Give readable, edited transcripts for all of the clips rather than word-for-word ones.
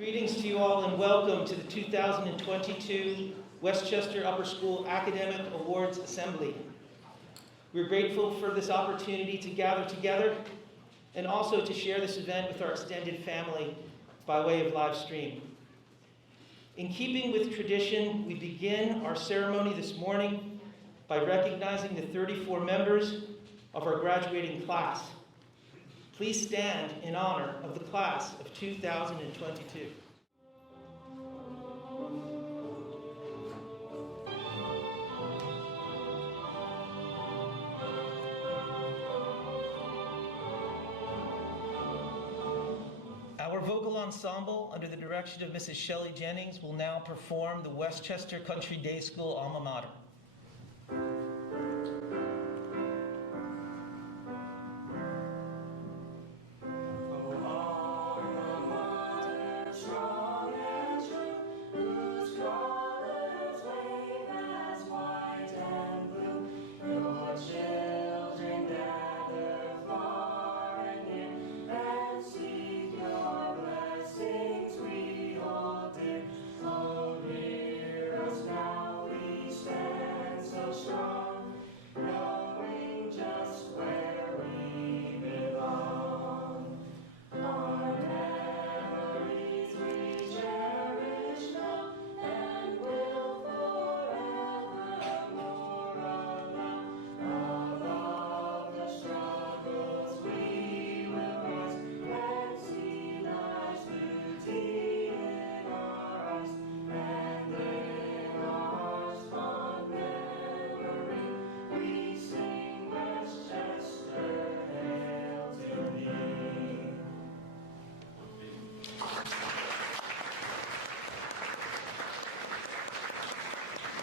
Greetings to you all and welcome to the 2022 Westchester Upper School Academic Awards Assembly. We're grateful for this opportunity to gather together and also to share this event with our extended family by way of live stream. In keeping with tradition, we begin our ceremony this morning by recognizing the 34 members of our graduating class. Please stand in honor of the class of 2022. Our vocal ensemble, under the direction of Mrs. Shelley Jennings, will now perform the Westchester Country Day School alma mater.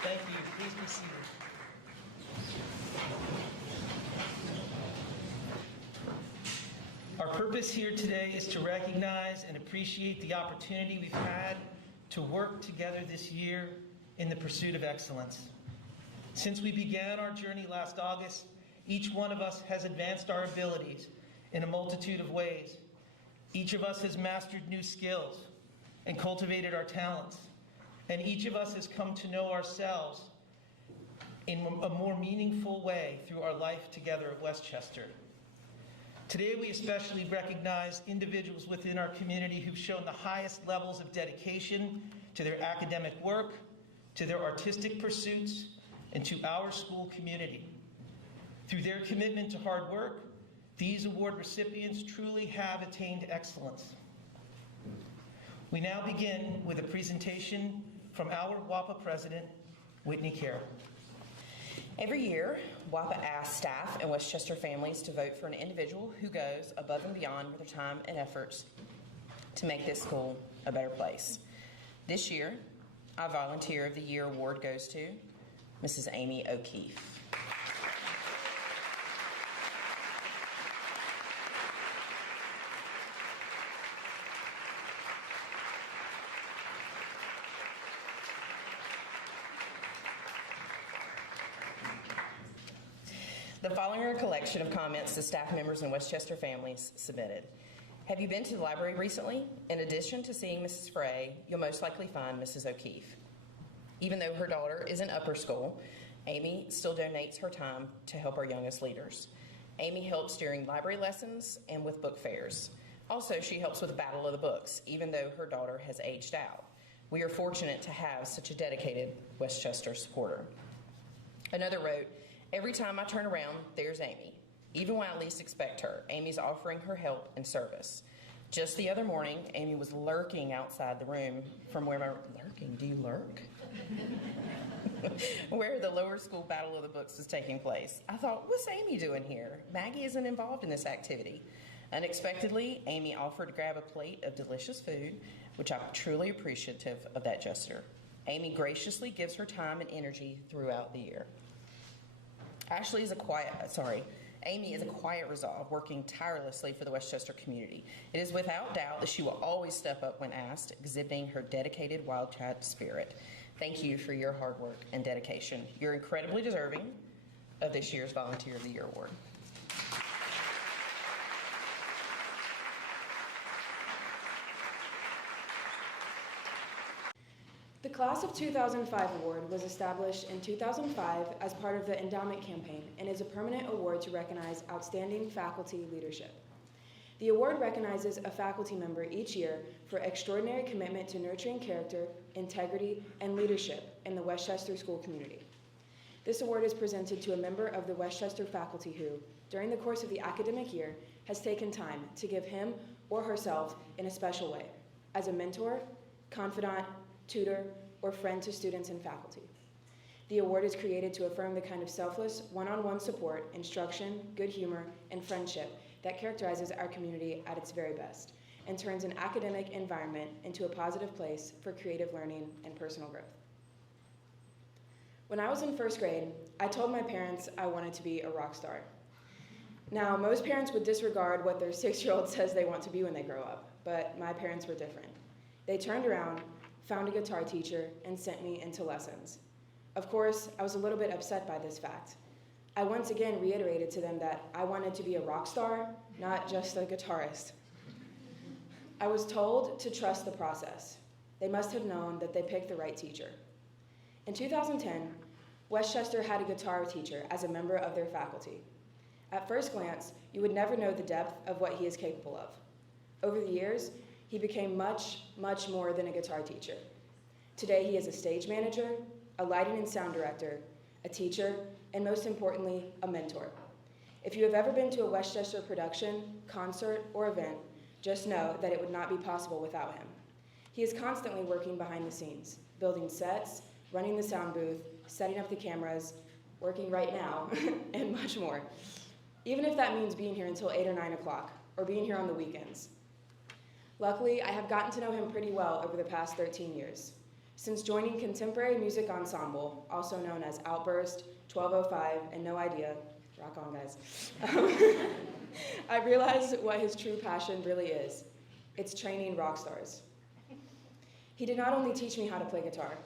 Thank you. Please be seated. Our purpose here today is to recognize and appreciate the opportunity we've had to work together this year in the pursuit of excellence. Since we began our journey last August, each one of us has advanced our abilities in a multitude of ways. Each of us has mastered new skills and cultivated our talents. And each of us has come to know ourselves in a more meaningful way through our life together at Westchester. Today we especially recognize individuals within our community who've shown the highest levels of dedication to their academic work, to their artistic pursuits, and to our school community. Through their commitment to hard work, these award recipients truly have attained excellence. We now begin with a presentation from our WAPA President, Whitney Carroll. Every year, WAPA asks staff and Westchester families to vote for an individual who goes above and beyond with their time and efforts to make this school a better place. This year, our Volunteer of the Year award goes to Mrs. Amy O'Keefe. The following are a collection of comments the staff members and Westchester families submitted. Have you been to the library recently? In addition to seeing Mrs. Frey, you'll most likely find Mrs. O'Keefe. Even though her daughter is in upper school, Amy still donates her time to help our youngest leaders. Amy helps during library lessons and with book fairs. Also, she helps with the Battle of the Books, even though her daughter has aged out. We are fortunate to have such a dedicated Westchester supporter. Another wrote, "Every time I turn around, there's Amy. Even when I least expect her, Amy's offering her help and service. Just the other morning, Amy was lurking outside the room from where do you lurk? Where the lower school Battle of the Books was taking place. I thought, what's Amy doing here? Maggie isn't involved in this activity. Unexpectedly, Amy offered to grab a plate of delicious food, which I'm truly appreciative of that gesture. Amy graciously gives her time and energy throughout the year. Amy is a quiet resolve, working tirelessly for the Westchester community. It is without doubt that she will always step up when asked, exhibiting her dedicated wildcat spirit. Thank you for your hard work and dedication. You're incredibly deserving of this year's Volunteer of the Year award. The Class of 2005 award was established in 2005 as part of the endowment campaign and is a permanent award to recognize outstanding faculty leadership. The award recognizes a faculty member each year for extraordinary commitment to nurturing character, integrity, and leadership in the Westchester school community. This award is presented to a member of the Westchester faculty who, during the course of the academic year, has taken time to give him or herself in a special way, as a mentor, confidant, tutor, or friend to students and faculty. The award is created to affirm the kind of selfless, one-on-one support, instruction, good humor, and friendship that characterizes our community at its very best and turns an academic environment into a positive place for creative learning and personal growth. When I was in first grade, I told my parents I wanted to be a rock star. Now, most parents would disregard what their 6-year-old says they want to be when they grow up, but my parents were different. They turned around, found a guitar teacher, and sent me into lessons. Of course, I was a little bit upset by this fact. I once again reiterated to them that I wanted to be a rock star, not just a guitarist. I was told to trust the process. They must have known that they picked the right teacher. In 2010, Westchester had a guitar teacher as a member of their faculty. At first glance, you would never know the depth of what he is capable of. Over the years, he became much, much more than a guitar teacher. Today, he is a stage manager, a lighting and sound director, a teacher, and most importantly, a mentor. If you have ever been to a Westchester production, concert, or event, just know that it would not be possible without him. He is constantly working behind the scenes, building sets, running the sound booth, setting up the cameras, working right now, and much more. Even if that means being here until 8 or 9 o'clock, or being here on the weekends. Luckily, I have gotten to know him pretty well over the past 13 years. Since joining Contemporary Music Ensemble, also known as Outburst, 1205, and No Idea, rock on guys, I realized what his true passion really is. It's training rock stars. He did not only teach me how to play guitar,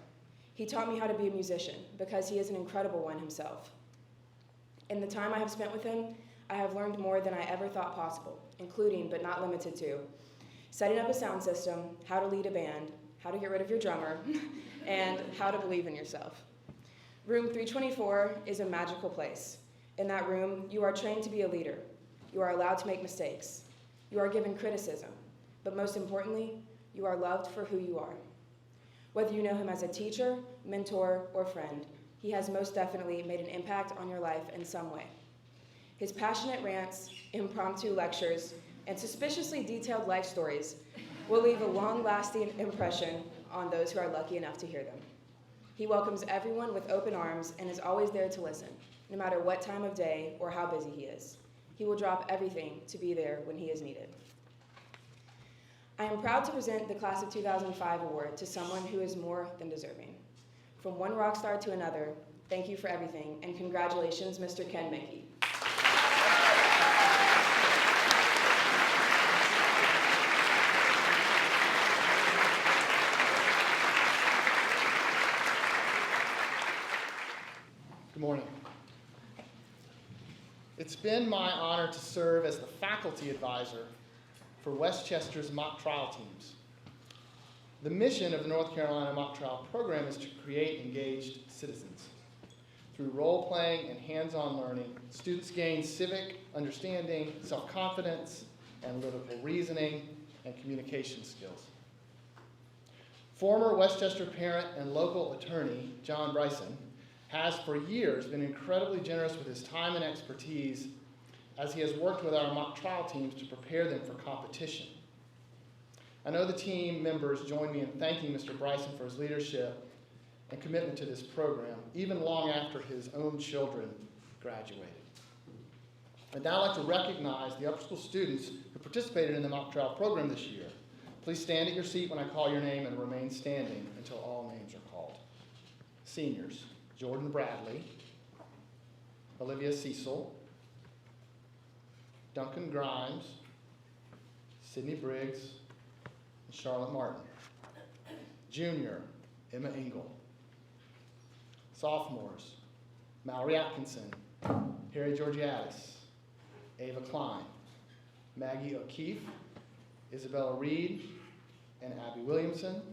he taught me how to be a musician because he is an incredible one himself. In the time I have spent with him, I have learned more than I ever thought possible, including, but not limited to, setting up a sound system, how to lead a band, how to get rid of your drummer, and how to believe in yourself. Room 324 is a magical place. In that room, you are trained to be a leader. You are allowed to make mistakes. You are given criticism. But most importantly, you are loved for who you are. Whether you know him as a teacher, mentor, or friend, he has most definitely made an impact on your life in some way. His passionate rants, impromptu lectures, and suspiciously detailed life stories will leave a long-lasting impression on those who are lucky enough to hear them. He welcomes everyone with open arms and is always there to listen, no matter what time of day or how busy he is. He will drop everything to be there when he is needed. I am proud to present the Class of 2005 award to someone who is more than deserving. From one rock star to another, thank you for everything, and congratulations, Mr. Ken Mickey. Good morning. It's been my honor to serve as the faculty advisor for Westchester's mock trial teams. The mission of the North Carolina mock trial program is to create engaged citizens. Through role-playing and hands-on learning, students gain civic understanding, self-confidence, analytical reasoning, and communication skills. Former Westchester parent and local attorney, John Bryson, has for years been incredibly generous with his time and expertise as he has worked with our mock trial teams to prepare them for competition. I know the team members join me in thanking Mr. Bryson for his leadership and commitment to this program, even long after his own children graduated. I'd now like to recognize the upper school students who participated in the mock trial program this year. Please stand at your seat when I call your name and remain standing until all names are called. Seniors: Jordan Bradley, Olivia Cecil, Duncan Grimes, Sydney Briggs, and Charlotte Martin. Junior: Emma Engel. Sophomores: Mallory Atkinson, Harry Georgiadis, Ava Klein, Maggie O'Keefe, Isabella Reed, and Abby Williamson.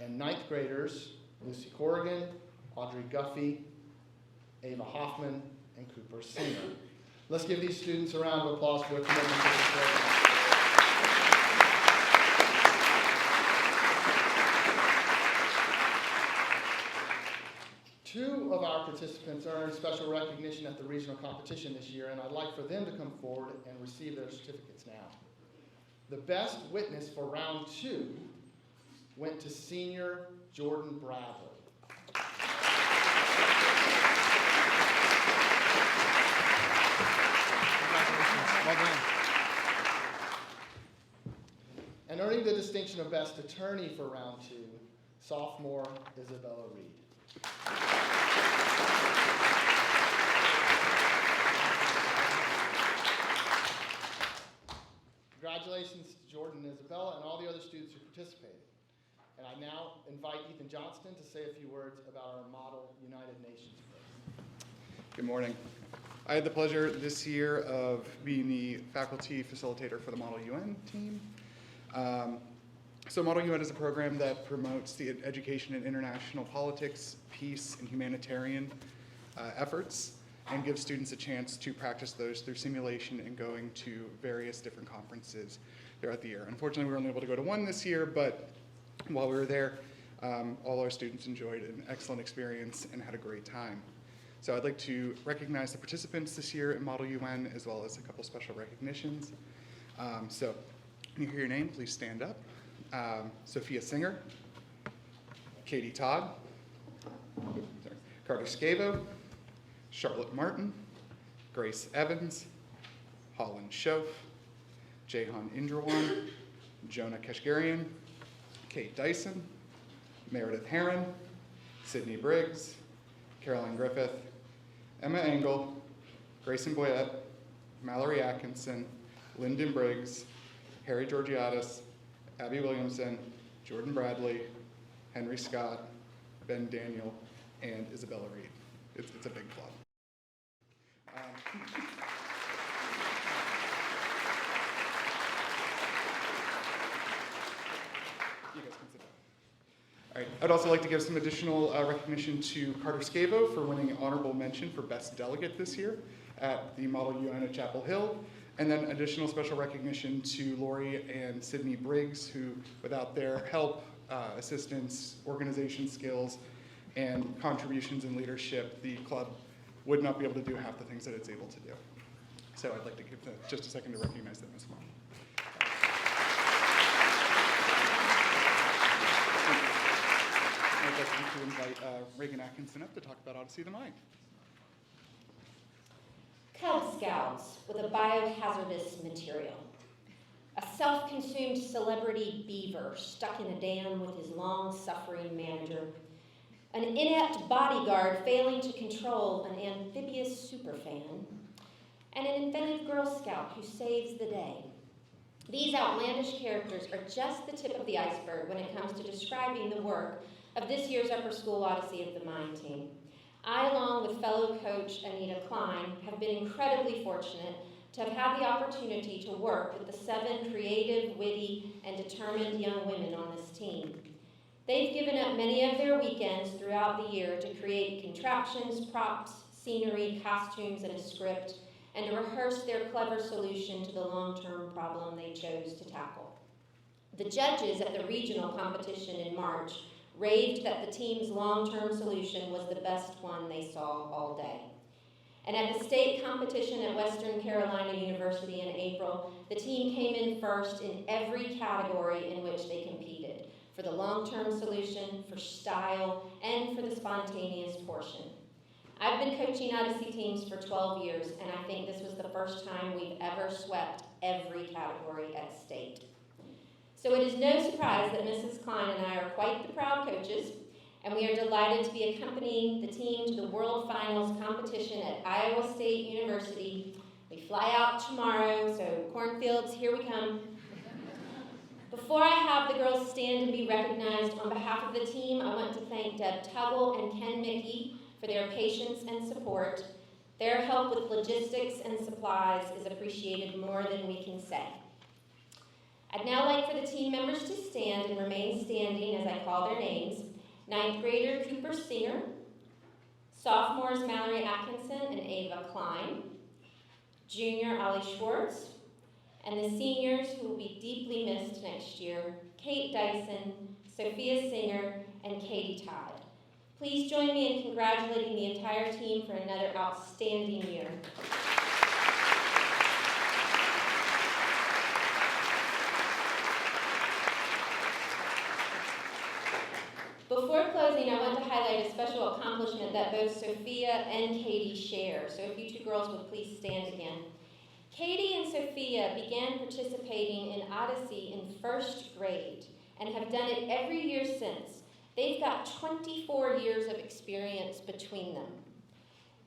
and ninth graders Lucy Corrigan, Audrey Guffey, Ava Hoffman, and Cooper Singer. Let's give these students a round of applause for their commitment to this program. Two of our participants earned special recognition at the regional competition this year, and I'd like for them to come forward and receive their certificates now. The best witness for round 2 went to senior Jordan Bradley. Congratulations. Well done. And earning the distinction of best attorney for round 2, sophomore Isabella Reed. Congratulations to Jordan and Isabella and all the other students who participated. And I now invite Ethan Johnston to say a few words about our Model United Nations program. Good morning. I had the pleasure this year of being the faculty facilitator for the Model UN team. So Model UN is a program that promotes the education in international politics, peace, and humanitarian efforts, and gives students a chance to practice those through simulation and going to various different conferences throughout the year. Unfortunately, we were only able to go to one this year, but while we were there, all our students enjoyed an excellent experience and had a great time. So I'd like to recognize the participants this year in Model UN, as well as a couple special recognitions. So when you hear your name, please stand up. Sophia Singer, Katie Todd, Carter Scavo, Charlotte Martin, Grace Evans, Holland Schoaf, Jehan Indrawan, Jonah Keshgarian, Kate Dyson, Meredith Herron, Sydney Briggs, Caroline Griffith, Emma Engel, Grayson Boyette, Mallory Atkinson, Lyndon Briggs, Harry Georgiadis, Abby Williamson, Jordan Bradley, Henry Scott, Ben Daniel, and Isabella Reed. It's a big club. You guys can sit down. All right, I'd also like to give some additional recognition to Carter Scavo for winning an honorable mention for Best Delegate this year at the Model UN at Chapel Hill. And then additional special recognition to Lori and Sydney Briggs, who, without their help, assistance, organization skills, and contributions in leadership, the club would not be able to do half the things that it's able to do. So I'd like to give just a second to recognize them as well. I'd like to invite Reagan Atkinson up to talk about Odyssey of the Mind. Cub Scouts with a biohazardous material. A self-consumed celebrity beaver stuck in a dam with his long-suffering manager. An inept bodyguard failing to control an amphibious superfan. And an inventive Girl Scout who saves the day. These outlandish characters are just the tip of the iceberg when it comes to describing the work of this year's Upper School Odyssey of the Mind team. I, along with fellow coach Anita Klein, have been incredibly fortunate to have had the opportunity to work with the 7 creative, witty, and determined young women on this team. They've given up many of their weekends throughout the year to create contraptions, props, scenery, costumes, and a script, and to rehearse their clever solution to the long-term problem they chose to tackle. The judges at the regional competition in March raved that the team's long-term solution was the best one they saw all day. And at the state competition at Western Carolina University in April, the team came in first in every category in which they competed, for the long-term solution, for style, and for the spontaneous portion. I've been coaching Odyssey teams for 12 years, and I think this was the first time we've ever swept every category at state. So it is no surprise that Mrs. Klein and I are quite the proud coaches, and we are delighted to be accompanying the team to the World Finals competition at Iowa State University. We fly out tomorrow, so cornfields, here we come. Before I have the girls stand and be recognized, on behalf of the team, I want to thank Deb Tuggle and Ken Mickey for their patience and support. Their help with logistics and supplies is appreciated more than we can say. I'd now like for the team members to stand and remain standing as I call their names. Ninth grader Cooper Singer, sophomores Mallory Atkinson and Ava Klein, junior Ollie Schwartz, and the seniors who will be deeply missed next year, Kate Dyson, Sophia Singer, and Katie Todd. Please join me in congratulating the entire team for another outstanding year. Before closing, I want to highlight a special accomplishment that both Sophia and Katie share. So if you two girls would please stand again. Katie and Sophia began participating in Odyssey in first grade and have done it every year since. They've got 24 years of experience between them.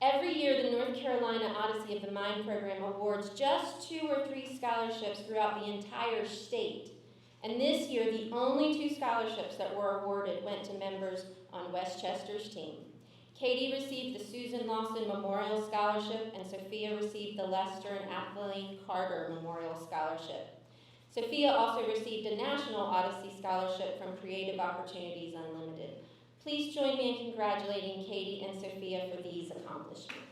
Every year, the North Carolina Odyssey of the Mind program awards just 2 or 3 scholarships throughout the entire state. And this year, the only 2 scholarships that were awarded went to members on Westchester's team. Katie received the Susan Lawson Memorial Scholarship, and Sophia received the Lester and Atheling Carter Memorial Scholarship. Sophia also received a National Odyssey Scholarship from Creative Opportunities Unlimited. Please join me in congratulating Katie and Sophia for these accomplishments.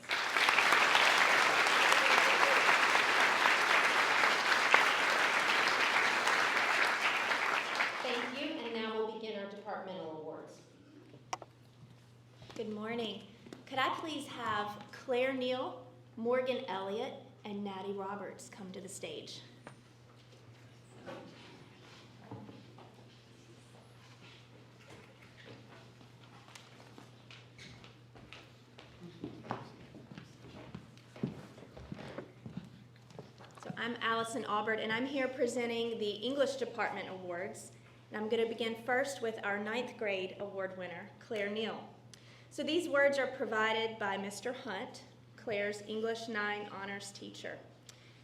Thank you, and now we'll begin our departmental awards. Good morning. Could I please have Claire Neal, Morgan Elliott, and Natty Roberts come to the stage? So I'm Allison Aubert, and I'm here presenting the English Department Awards. And I'm going to begin first with our 9th grade award winner, Claire Neal. So these words are provided by Mr. Hunt, Claire's English 9 honors teacher.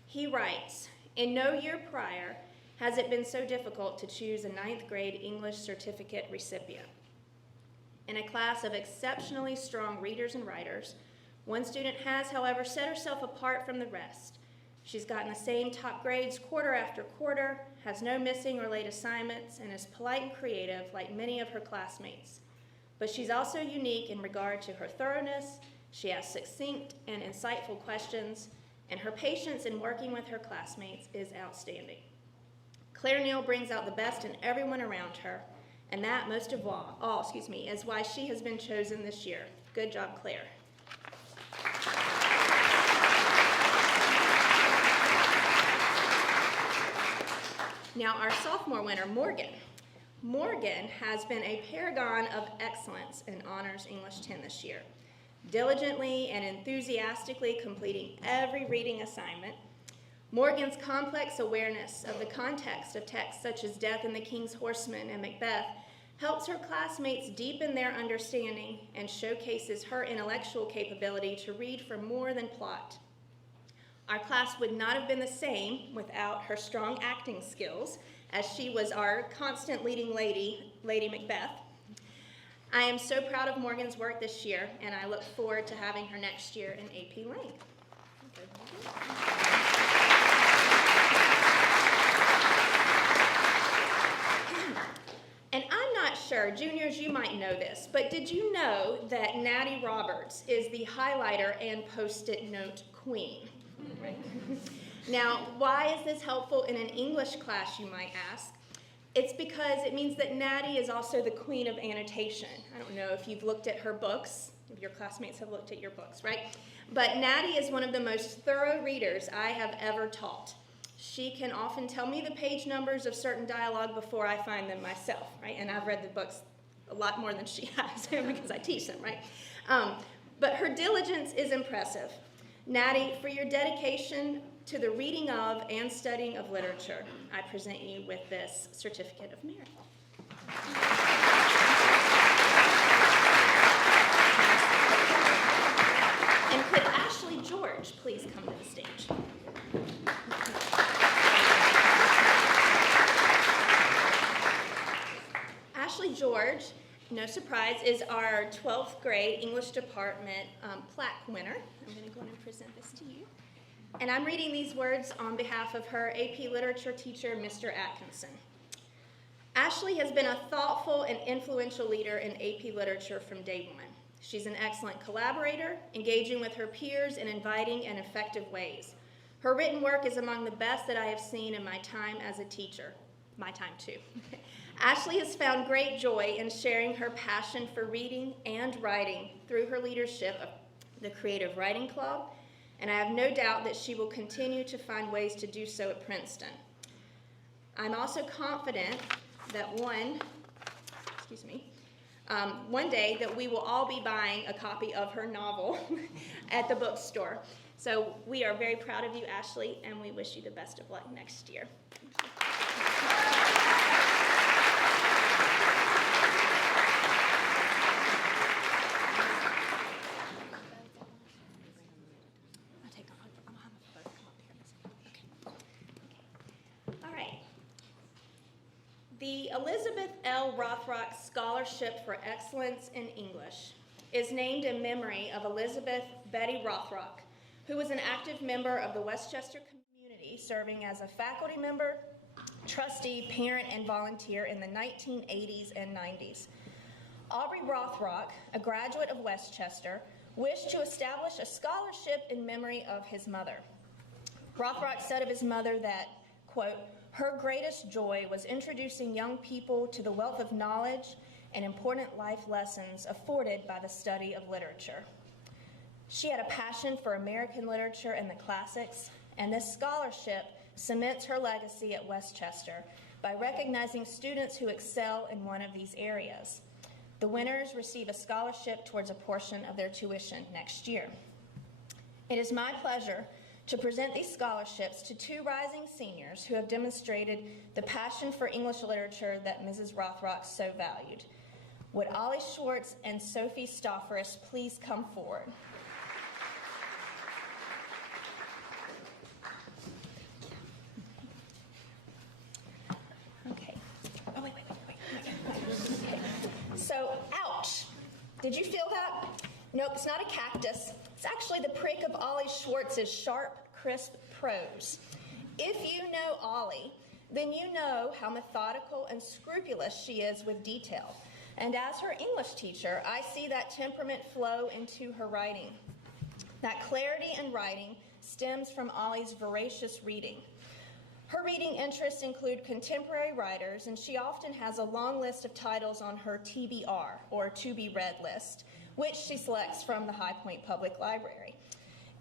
He writes, "In no year prior has it been so difficult to choose a 9th grade English certificate recipient. In a class of exceptionally strong readers and writers, one student has, however, set herself apart from the rest. She's gotten the same top grades quarter after quarter, has no missing or late assignments, and is polite and creative like many of her classmates. But she's also unique in regard to her thoroughness. She asks succinct and insightful questions, and her patience in working with her classmates is outstanding. Claire Neal brings out the best in everyone around her, and that, most of all, is why she has been chosen this year. Good job, Claire." Now, our sophomore winner, Morgan. Morgan has been a paragon of excellence in Honors English 10 this year, diligently and enthusiastically completing every reading assignment. Morgan's complex awareness of the context of texts such as Death and the King's Horseman and Macbeth helps her classmates deepen their understanding and showcases her intellectual capability to read for more than plot. Our class would not have been the same without her strong acting skills, as she was our constant leading lady, Lady Macbeth. I am so proud of Morgan's work this year, and I look forward to having her next year in AP Lang. And I'm not sure, juniors, you might know this, but did you know that Natty Roberts is the highlighter and post-it note queen? Now, why is this helpful in an English class, you might ask? It's because it means that Natty is also the queen of annotation. I don't know if you've looked at her books, if your classmates have looked at your books, right? But Natty is one of the most thorough readers I have ever taught. She can often tell me the page numbers of certain dialogue before I find them myself, right? And I've read the books a lot more than she has because I teach them, right? But her diligence is impressive. Natty, for your dedication to the reading of and studying of literature, I present you with this Certificate of Merit. And could Ashley George please come to the stage? Ashley George, no surprise, is our 12th grade English department plaque winner. I'm going to go ahead and present this to you. And I'm reading these words on behalf of her AP Literature teacher, Mr. Atkinson. Ashley has been a thoughtful and influential leader in AP Literature from day one. She's an excellent collaborator, engaging with her peers in inviting and effective ways. Her written work is among the best that I have seen in my time as a teacher. My time too. Ashley has found great joy in sharing her passion for reading and writing through her leadership of the Creative Writing Club, and I have no doubt that she will continue to find ways to do so at Princeton. I'm also confident that one day that we will all be buying a copy of her novel at the bookstore. So we are very proud of you, Ashley, and we wish you the best of luck next year. All right. The Elizabeth L. Rothrock Scholarship for Excellence in English is named in memory of Elizabeth Betty Rothrock, who was an active member of the Westchester community, serving as a faculty member, trustee, parent, and volunteer in the 1980s and 90s. Aubrey Rothrock, a graduate of Westchester, wished to establish a scholarship in memory of his mother. Rothrock said of his mother that, quote, her greatest joy was introducing young people to the wealth of knowledge and important life lessons afforded by the study of literature. She had a passion for American literature and the classics, and this scholarship cements her legacy at Westchester by recognizing students who excel in one of these areas. The winners receive a scholarship towards a portion of their tuition next year. It is my pleasure to present these scholarships to two rising seniors who have demonstrated the passion for English literature that Mrs. Rothrock so valued. Would Ollie Schwartz and Sophie Stofferis please come forward? Okay. Oh, wait. Okay. So, ouch. Did you feel that? Nope, it's not a cactus. It's actually the prick of Ollie Schwartz's sharp, crisp prose. If you know Ollie, then you know how methodical and scrupulous she is with detail. And as her English teacher, I see that temperament flow into her writing. That clarity in writing stems from Ollie's voracious reading. Her reading interests include contemporary writers, and she often has a long list of titles on her TBR, or to be read list, which she selects from the High Point Public Library.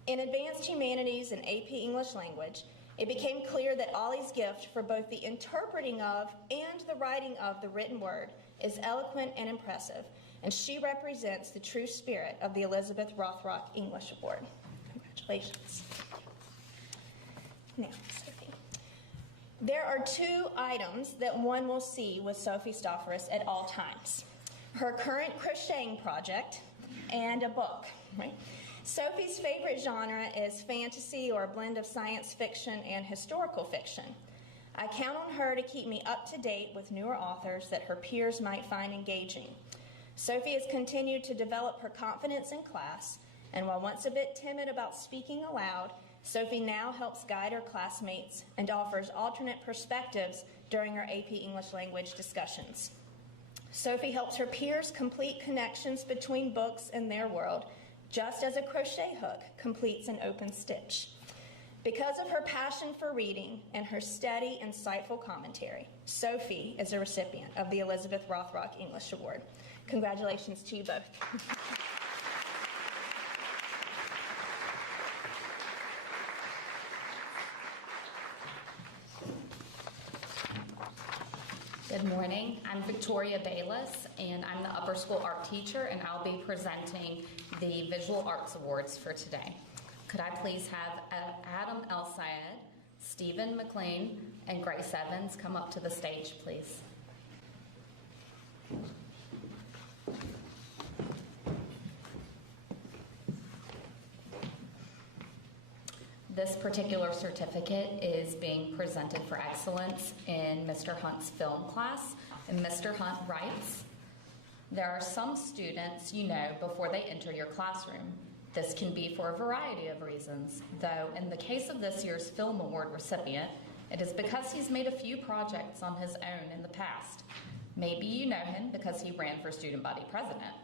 In Advanced Humanities and AP English Language, it became clear that Ollie's gift for both the interpreting of and the writing of the written word is eloquent and impressive, and she represents the true spirit of the Elizabeth Rothrock English Award. Congratulations. Now, Sophie. There are two items that one will see with Sophie Stofferis at all times: her current crocheting project and a book, right? Sophie's favorite genre is fantasy, or a blend of science fiction and historical fiction. I count on her to keep me up to date with newer authors that her peers might find engaging. Sophie has continued to develop her confidence in class, and while once a bit timid about speaking aloud, Sophie now helps guide her classmates and offers alternate perspectives during her AP English Language discussions. Sophie helps her peers complete connections between books and their world, just as a crochet hook completes an open stitch. Because of her passion for reading and her steady, insightful commentary, Sophie is a recipient of the Elizabeth Rothrock English Award. Congratulations to you both. Good morning. I'm Victoria Bayless, and I'm the upper school art teacher, and I'll be presenting the Visual Arts Awards for today. Could I please have Adam El-Sayed, Stephen McLean, and Grace Evans come up to the stage, please? This particular certificate is being presented for excellence in Mr. Hunt's film class, and Mr. Hunt writes, "There are some students you know before they enter your classroom. This can be for a variety of reasons, though in the case of this year's Film Award recipient, it is because he's made a few projects on his own in the past. Maybe you know him because he ran for student body president.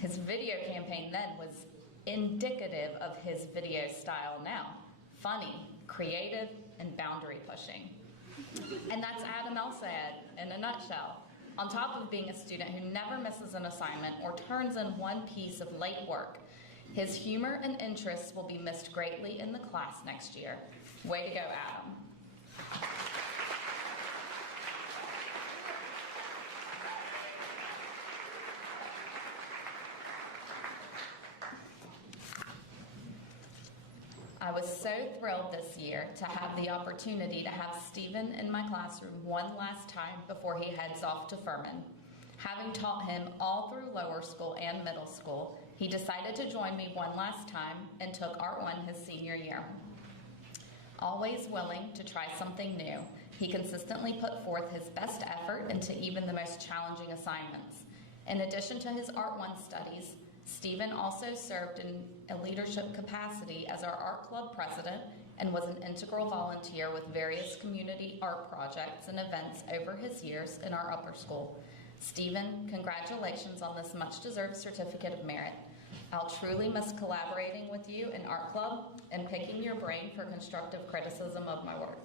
His video campaign then was indicative of his video style now. Funny, creative, and boundary pushing. And that's Adam Elsayed in a nutshell. On top of being a student who never misses an assignment or turns in one piece of late work, his humor and interests will be missed greatly in the class next year. Way to go, Adam. I was so thrilled this year to have the opportunity to have Stephen in my classroom one last time before he heads off to Furman. Having taught him all through lower school and middle school, he decided to join me one last time and took Art 1 his senior year. Always willing to try something new, he consistently put forth his best effort into even the most challenging assignments. In addition to his Art 1 studies, Stephen also served in a leadership capacity as our art club president and was an integral volunteer with various community art projects and events over his years in our upper school. Stephen, congratulations on this much-deserved certificate of merit. I'll truly miss collaborating with you in art club and picking your brain for constructive criticism of my work.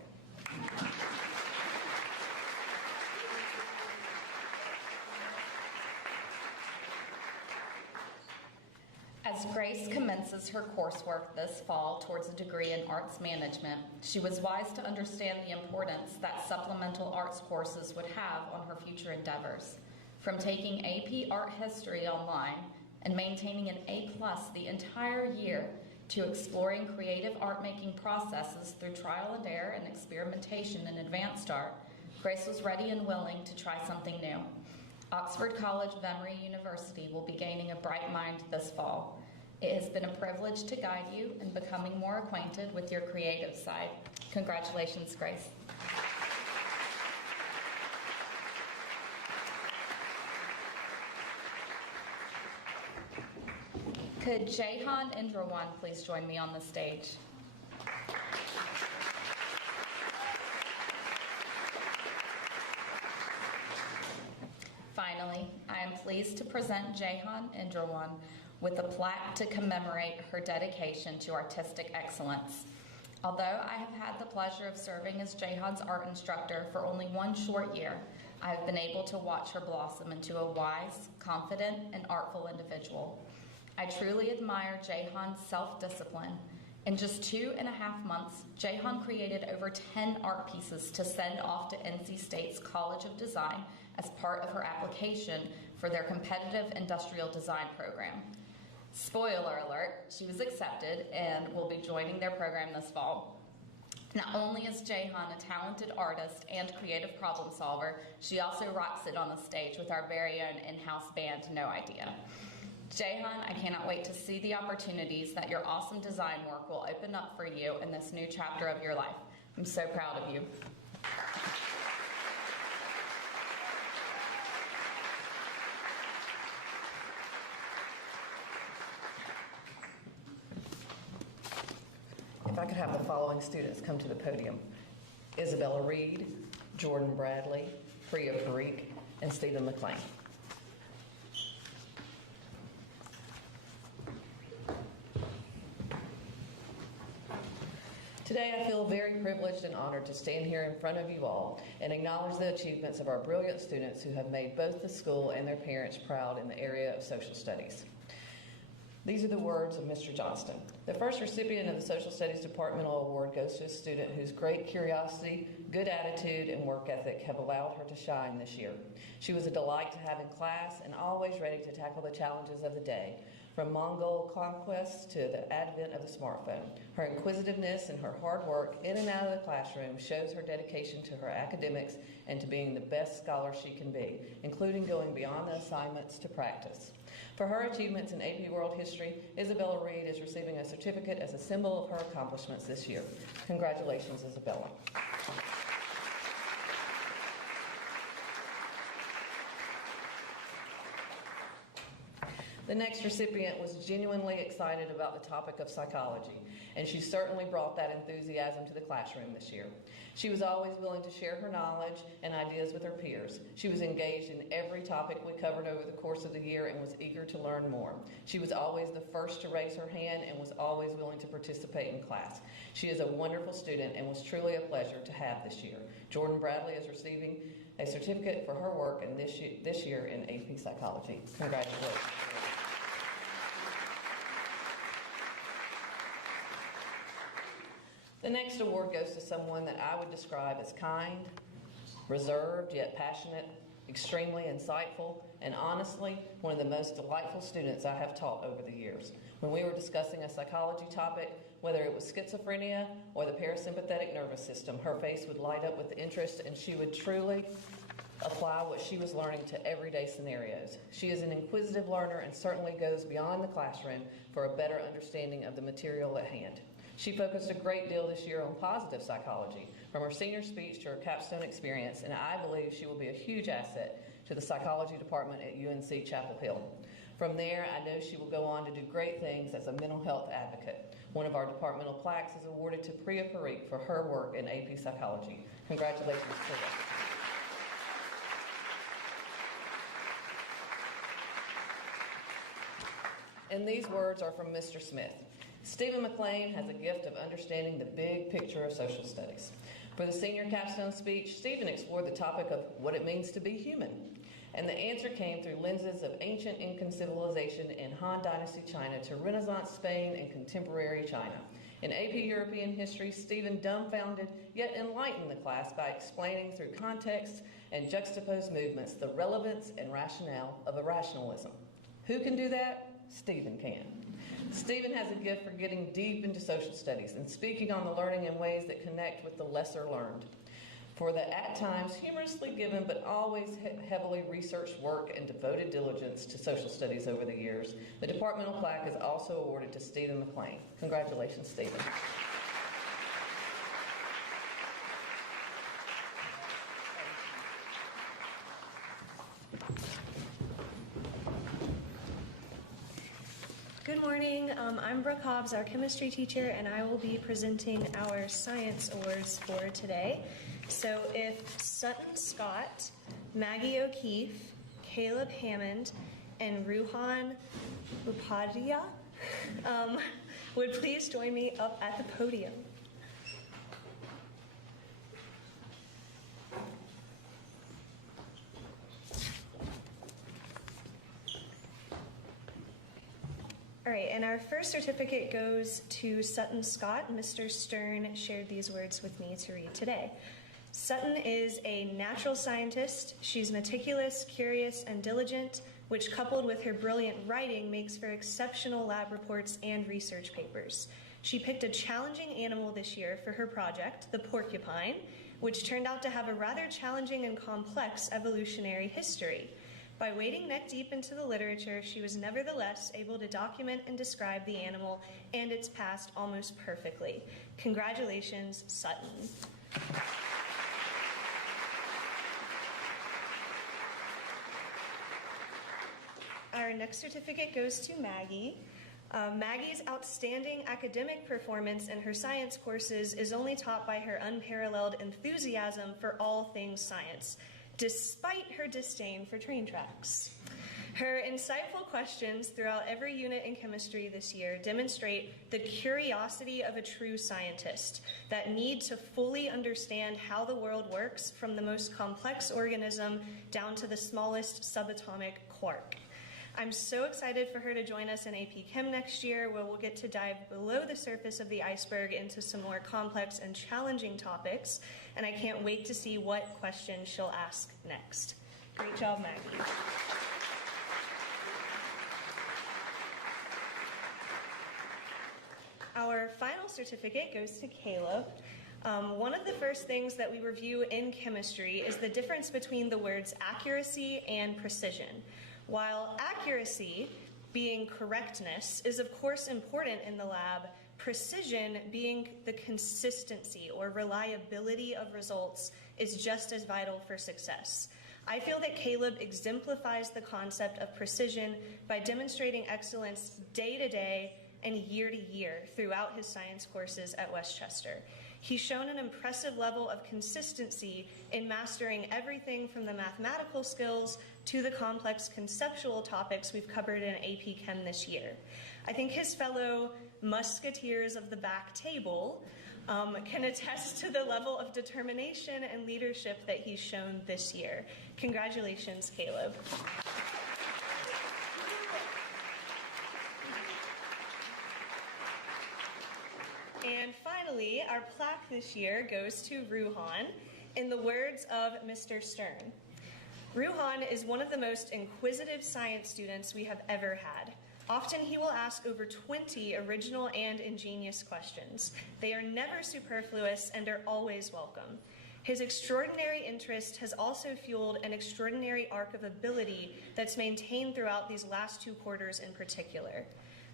As Grace commences her coursework this fall towards a degree in arts management, she was wise to understand the importance that supplemental arts courses would have on her future endeavors. From taking AP Art History online and maintaining an A+ the entire year to exploring creative art-making processes through trial and error and experimentation in advanced art, Grace was ready and willing to try something new. Oxford College of Emory University will be gaining a bright mind this fall. It has been a privilege to guide you in becoming more acquainted with your creative side. Congratulations, Grace. Could Jahan Indrawan please join me on the stage? Finally, I am pleased to present Jahan Indrawan with a plaque to commemorate her dedication to artistic excellence. Although I have had the pleasure of serving as Jahan's art instructor for only one short year, I have been able to watch her blossom into a wise, confident, and artful individual. I truly admire Jahan's self-discipline. In just 2.5 months, Jahan created over 10 art pieces to send off to NC State's College of Design as part of her application for their competitive industrial design program. Spoiler alert, she was accepted and will be joining their program this fall. Not only is Jahan a talented artist and creative problem solver, she also rocks it on the stage with our very own in-house band, No Idea. Jahan, I cannot wait to see the opportunities that your awesome design work will open up for you in this new chapter of your life. I'm so proud of you. If I could have the following students come to the podium: Isabella Reed, Jordan Bradley, Priya Parikh, and Stephen McLean. Today, I feel very privileged and honored to stand here in front of you all and acknowledge the achievements of our brilliant students who have made both the school and their parents proud in the area of social studies. These are the words of Mr. Johnston. The first recipient of the Social Studies Departmental Award goes to a student whose great curiosity, good attitude, and work ethic have allowed her to shine this year. She was a delight to have in class and always ready to tackle the challenges of the day, from Mongol conquest to the advent of the smartphone. Her inquisitiveness and her hard work in and out of the classroom shows her dedication to her academics and to being the best scholar she can be, including going beyond the assignments to practice. For her achievements in AP World History, Isabella Reed is receiving a certificate as a symbol of her accomplishments this year. Congratulations, Isabella. The next recipient was genuinely excited about the topic of psychology, and she certainly brought that enthusiasm to the classroom this year. She was always willing to share her knowledge and ideas with her peers. She was engaged in every topic we covered over the course of the year and was eager to learn more. She was always the first to raise her hand and was always willing to participate in class. She is a wonderful student and was truly a pleasure to have this year. Jordan Bradley is receiving a certificate for her work in this year in AP Psychology. Congratulations. The next award goes to someone that I would describe as kind, reserved yet passionate, extremely insightful, and honestly, one of the most delightful students I have taught over the years. When we were discussing a psychology topic, whether it was schizophrenia or the parasympathetic nervous system, her face would light up with interest and she would truly apply what she was learning to everyday scenarios. She is an inquisitive learner and certainly goes beyond the classroom for a better understanding of the material at hand. She focused a great deal this year on positive psychology, from her senior speech to her capstone experience, and I believe she will be a huge asset to the psychology department at UNC Chapel Hill. From there, I know she will go on to do great things as a mental health advocate. One of our departmental plaques is awarded to Priya Parikh for her work in AP Psychology. Congratulations, Priya. And these words are from Mr. Smith. Stephen McLean has a gift of understanding the big picture of social studies. For the senior capstone speech, Stephen explored the topic of what it means to be human. And the answer came through lenses of ancient Incan civilization in Han Dynasty China to Renaissance Spain and contemporary China. In AP European history, Stephen dumbfounded yet enlightened the class by explaining through context and juxtaposed movements the relevance and rationale of irrationalism. Who can do that? Stephen can. Stephen has a gift for getting deep into social studies and speaking on the learning in ways that connect with the lesser learned. For the at times humorously given but always heavily researched work and devoted diligence to social studies over the years, the departmental plaque is also awarded to Stephen McLean. Congratulations, Stephen. Good morning. I'm Brooke Hobbs, our chemistry teacher, and I will be presenting our science awards for today. So if Sutton Scott, Maggie O'Keefe, Caleb Hammond, and Ruhan Upadhyaya would please join me up at the podium. All right, and our first certificate goes to Sutton Scott. Mr. Stern shared these words with me to read today. Sutton is a natural scientist. She's meticulous, curious, and diligent, which coupled with her brilliant writing makes for exceptional lab reports and research papers. She picked a challenging animal this year for her project, the porcupine, which turned out to have a rather challenging and complex evolutionary history. By wading neck deep into the literature, she was nevertheless able to document and describe the animal and its past almost perfectly. Congratulations, Sutton. Our next certificate goes to Maggie. Maggie's outstanding academic performance in her science courses is only taught by her unparalleled enthusiasm for all things science, despite her disdain for train tracks. Her insightful questions throughout every unit in chemistry this year demonstrate the curiosity of a true scientist, that need to fully understand how the world works from the most complex organism down to the smallest subatomic quark. I'm so excited for her to join us in AP Chem next year, where we'll get to dive below the surface of the iceberg into some more complex and challenging topics, and I can't wait to see what questions she'll ask next. Great job, Maggie. Our final certificate goes to Caleb. One of the first things that we review in chemistry is the difference between the words accuracy and precision. While accuracy, being correctness, is of course important in the lab, precision, being the consistency or reliability of results, is just as vital for success. I feel that Caleb exemplifies the concept of precision by demonstrating excellence day to day and year to year throughout his science courses at Westchester. He's shown an impressive level of consistency in mastering everything from the mathematical skills to the complex conceptual topics we've covered in AP Chem this year. I think his fellow musketeers of the back table can attest to the level of determination and leadership that he's shown this year. Congratulations, Caleb. And finally, our plaque this year goes to Ruhan, in the words of Mr. Stern. Ruhan is one of the most inquisitive science students we have ever had. Often he will ask over 20 original and ingenious questions. They are never superfluous and are always welcome. His extraordinary interest has also fueled an extraordinary arc of ability that's maintained throughout these last 2 quarters in particular.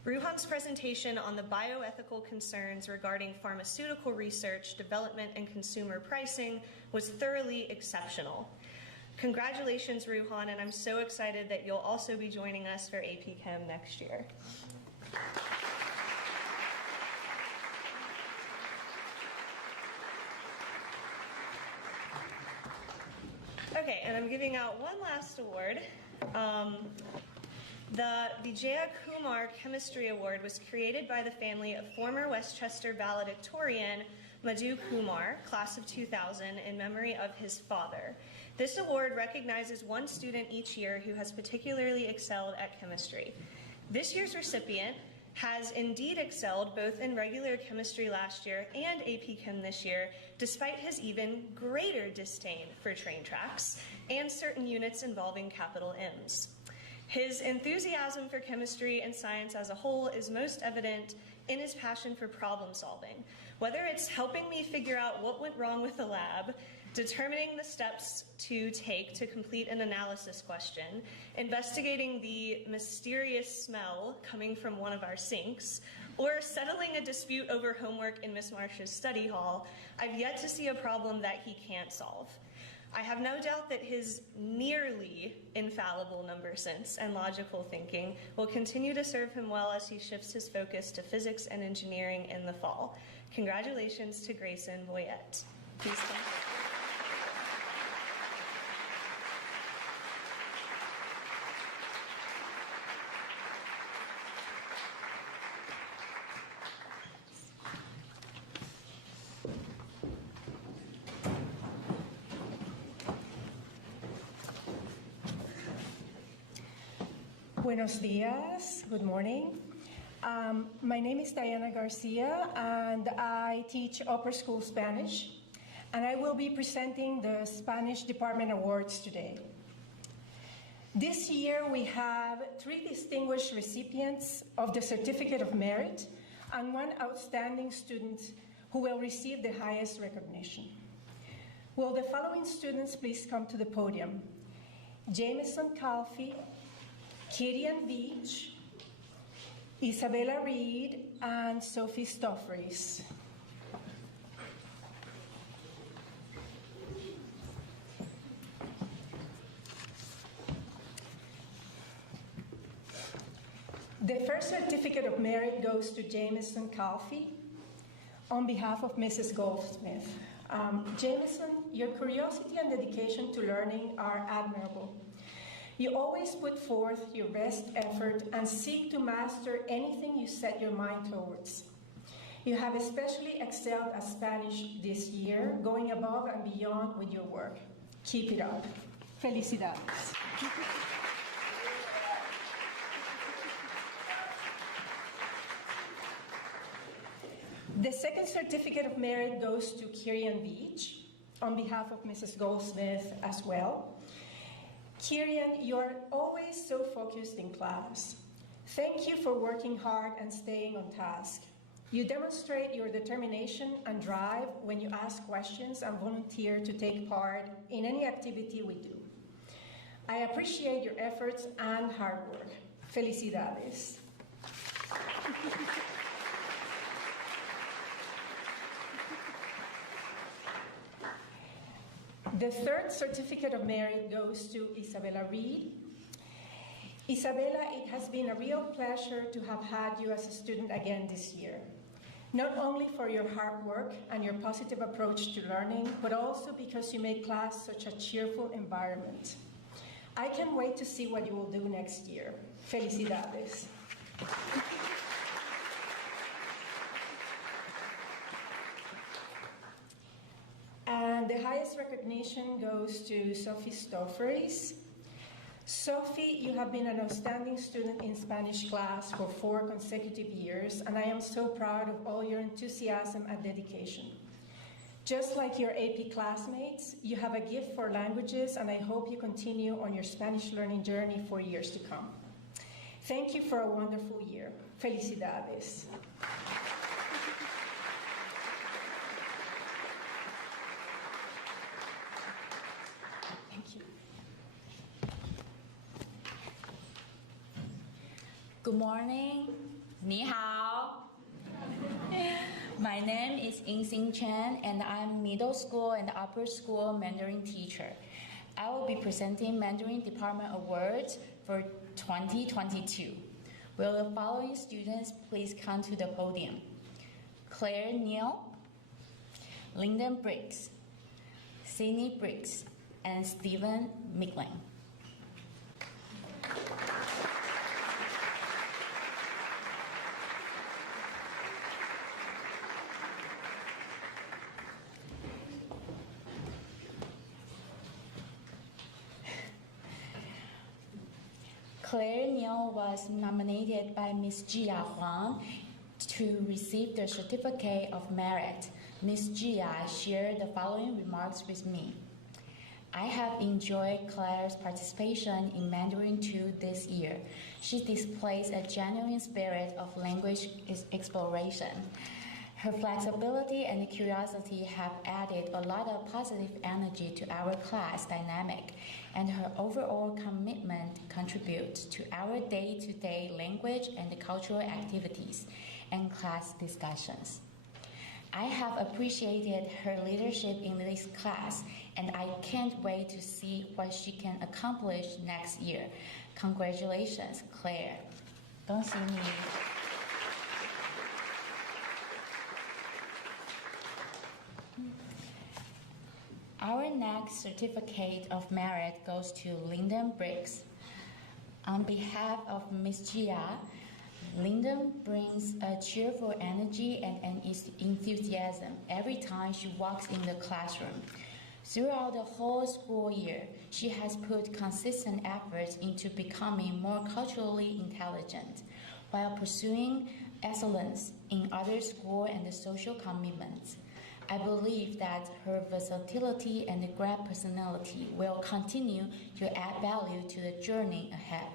Ruhan's presentation on the bioethical concerns regarding pharmaceutical research, development, and consumer pricing was thoroughly exceptional. Congratulations, Ruhan, and I'm so excited that you'll also be joining us for AP Chem next year. Okay, and I'm giving out one last award. The Vijaya Kumar Chemistry Award was created by the family of former Westchester valedictorian Madhu Kumar, class of 2000, in memory of his father. This award recognizes one student each year who has particularly excelled at chemistry. This year's recipient has indeed excelled both in regular chemistry last year and AP Chem this year, despite his even greater disdain for train tracks and certain units involving capital M's. His enthusiasm for chemistry and science as a whole is most evident in his passion for problem solving. Whether it's helping me figure out what went wrong with the lab, determining the steps to take to complete an analysis question, investigating the mysterious smell coming from one of our sinks, or settling a dispute over homework in Miss Marsh's study hall, I've yet to see a problem that he can't solve. I have no doubt that his nearly infallible number sense and logical thinking will continue to serve him well as he shifts his focus to physics and engineering in the fall. Congratulations to Grayson Boyette. Please stand. Buenos dias, good morning. My name is Diana Garcia and I teach upper school Spanish, and I will be presenting the Spanish Department Awards today. This year we have 3 distinguished recipients of the Certificate of Merit and 1 outstanding student who will receive the highest recognition. Will the following students please come to the podium? Jameson Calfee, Kirian Beach, Isabella Reed, and Sophie Stoffries. The first Certificate of Merit goes to Jameson Calfee on behalf of Mrs. Goldsmith. Jameson, your curiosity and dedication to learning are admirable. You always put forth your best effort and seek to master anything you set your mind towards. You have especially excelled at Spanish this year, going above and beyond with your work. Keep it up. Felicidades. The second Certificate of Merit goes to Kirian Beach on behalf of Mrs. Goldsmith as well. Kirian, you're always so focused in class. Thank you for working hard and staying on task. You demonstrate your determination and drive when you ask questions and volunteer to take part in any activity we do. I appreciate your efforts and hard work. Felicidades. The third Certificate of Merit goes to Isabella Reed. Isabella, it has been a real pleasure to have had you as a student again this year. Not only for your hard work and your positive approach to learning, but also because you make class such a cheerful environment. I can't wait to see what you will do next year. Felicidades. And the highest recognition goes to Sophie Stofferis. Sophie, you have been an outstanding student in Spanish class for 4 consecutive years, and I am so proud of all your enthusiasm and dedication. Just like your AP classmates, you have a gift for languages, and I hope you continue on your Spanish learning journey for years to come. Thank you for a wonderful year. Felicidades. Good morning. 你好. My name is Ying-Sing Chen, and I'm middle school and upper school Mandarin teacher. I will be presenting Mandarin Department Awards for 2022. Will the following students please come to the podium? Claire Neal, Lyndon Briggs, Sydney Briggs, and Stephen McLean. Claire Neal was nominated by Ms. Jia Huang to receive the Certificate of Merit. Ms. Jia shared the following remarks with me. I have enjoyed Claire's participation in Mandarin 2 this year. She displays a genuine spirit of language exploration. Her flexibility and curiosity have added a lot of positive energy to our class dynamic, and her overall commitment contributes to our day-to-day language and cultural activities and class discussions. I have appreciated her leadership in this class, and I can't wait to see what she can accomplish next year. Congratulations, Claire. 恭喜你. Our next Certificate of Merit goes to Lyndon Briggs. On behalf of Ms. Jia, Lyndon brings a cheerful energy and an enthusiasm every time she walks in the classroom. Throughout the whole school year, she has put consistent efforts into becoming more culturally intelligent while pursuing excellence in other school and social commitments. I believe that her versatility and great personality will continue to add value to the journey ahead.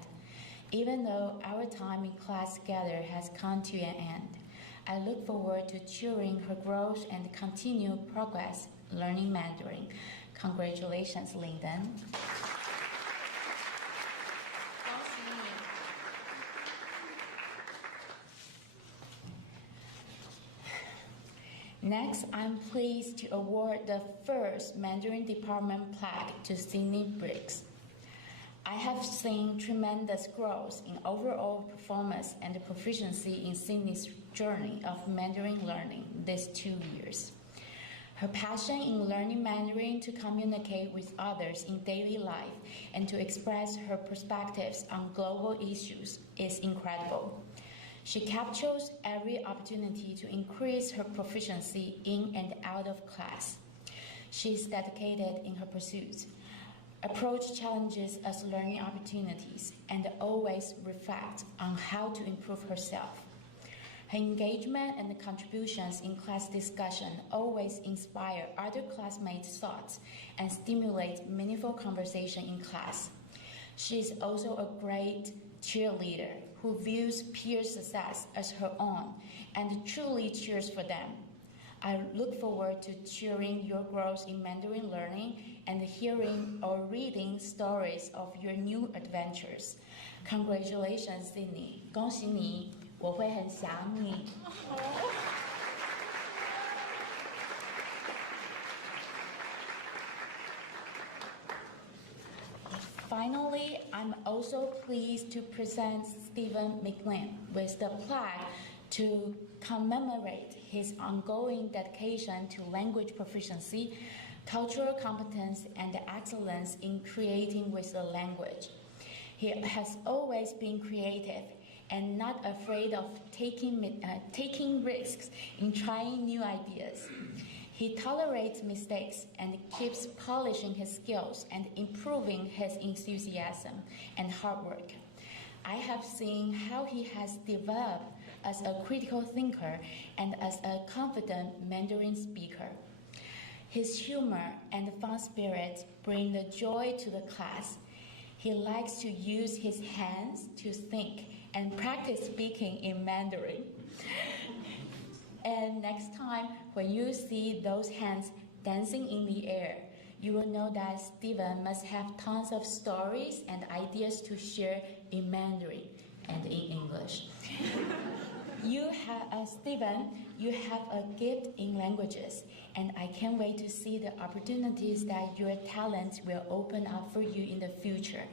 Even though our time in class together has come to an end, I look forward to cheering her growth and continued progress learning Mandarin. Congratulations, Lyndon. Next, I'm pleased to award the first Mandarin Department plaque to Sydney Briggs. I have seen tremendous growth in overall performance and proficiency in Sydney's journey of Mandarin learning these 2 years. Her passion in learning Mandarin to communicate with others in daily life and to express her perspectives on global issues is incredible. She captures every opportunity to increase her proficiency in and out of class. She is dedicated in her pursuits, approach challenges as learning opportunities, and always reflect on how to improve herself. Her engagement and contributions in class discussion always inspire other classmates' thoughts and stimulate meaningful conversation in class. She is also a great cheerleader who views peer success as her own and truly cheers for them. I look forward to cheering your growth in Mandarin learning and hearing or reading stories of your new adventures. Congratulations, Sydney. 恭喜你，我会很想你。Finally, I'm also pleased to present Stephen McLean with the plaque to commemorate his ongoing dedication to language proficiency, cultural competence, and excellence in creating with the language. He has always been creative and not afraid of taking risks in trying new ideas. He tolerates mistakes and keeps polishing his skills and improving his enthusiasm and hard work. I have seen how he has developed as a critical thinker and as a confident Mandarin speaker. His humor and fun spirit bring the joy to the class. He likes to use his hands to think and practice speaking in Mandarin. And next time, when you see those hands dancing in the air, you will know that Stephen must have tons of stories and ideas to share in Mandarin and in English. Stephen, you have a gift in languages, and I can't wait to see the opportunities that your talent will open up for you in the future.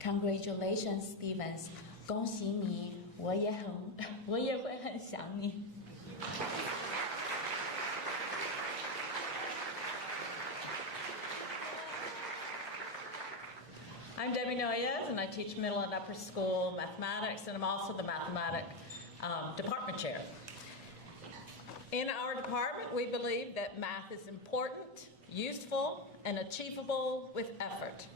Congratulations, Stephen. 恭喜你，我也会很想你。I'm Debbie Noyes, and I teach middle and upper school mathematics, and I'm also the mathematics department chair. In our department, we believe that math is important, useful, and achievable with effort.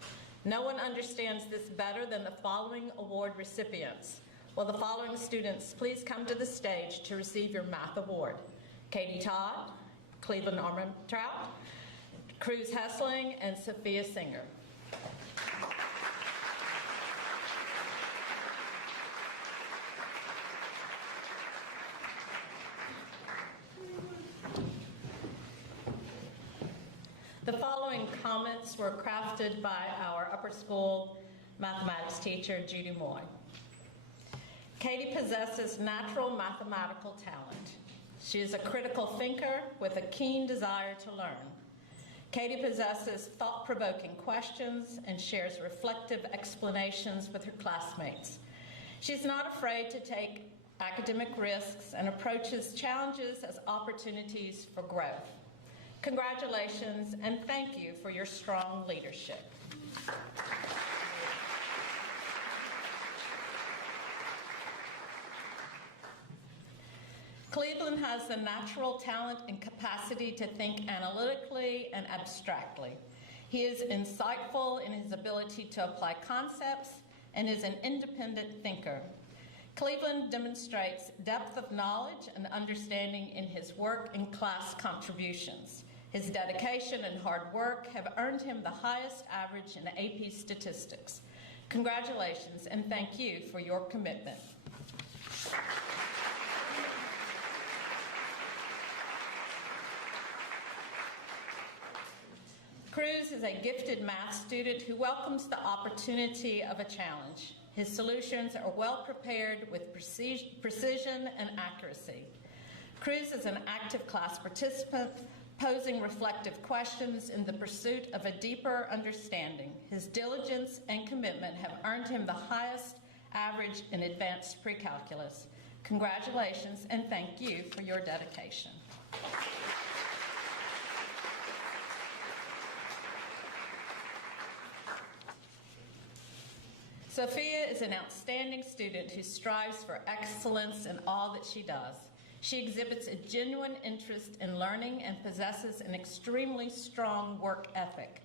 No one understands this better than the following award recipients. Will the following students please come to the stage to receive your math award? Katie Todd, Cleveland Armentrout, Cruz Hessling, and Sophia Singer. The following comments were crafted by our upper school mathematics teacher, Judy Moy. Katie possesses natural mathematical talent. She is a critical thinker with a keen desire to learn. Katie possesses thought-provoking questions and shares reflective explanations with her classmates. She's not afraid to take academic risks and approaches challenges as opportunities for growth. Congratulations, and thank you for your strong leadership. Cleveland has the natural talent and capacity to think analytically and abstractly. He is insightful in his ability to apply concepts and is an independent thinker. Cleveland demonstrates depth of knowledge and understanding in his work and class contributions. His dedication and hard work have earned him the highest average in AP statistics. Congratulations, and thank you for your commitment. Cruz is a gifted math student who welcomes the opportunity of a challenge. His solutions are well prepared with precision and accuracy. Cruz is an active class participant, posing reflective questions in the pursuit of a deeper understanding. His diligence and commitment have earned him the highest average in advanced pre-calculus. Congratulations, and thank you for your dedication. Sophia is an outstanding student who strives for excellence in all that she does. She exhibits a genuine interest in learning and possesses an extremely strong work ethic.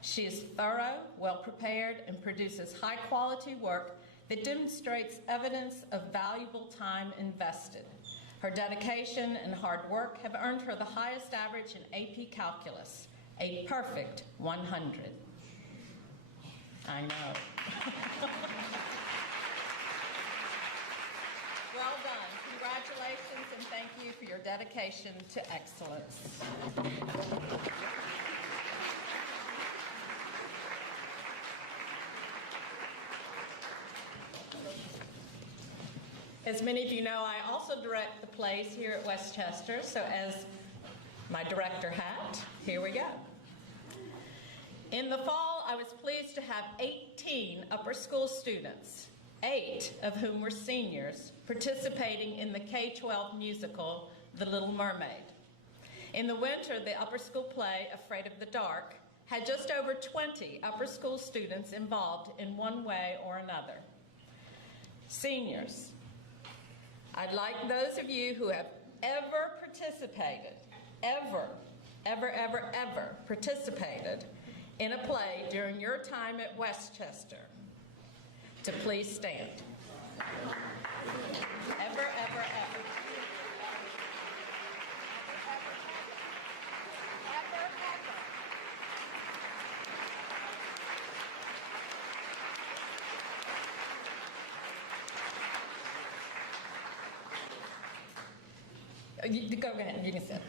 She is thorough, well-prepared, and produces high-quality work that demonstrates evidence of valuable time invested. Her dedication and hard work have earned her the highest average in AP Calculus, a perfect 100. I know. Well done. Congratulations, and thank you for your dedication to excellence. As many of you know, I also direct the plays here at Westchester, so as my director hat, here we go. In the fall, I was pleased to have 18 upper school students, 8 of whom were seniors, participating in the K-12 musical, The Little Mermaid. In the winter, the upper school play, Afraid of the Dark, had just over 20 upper school students involved in one way or another. Seniors, I'd like those of you who have ever participated, ever participated in a play during your time at Westchester to please stand. Ever. Go ahead, you can sit.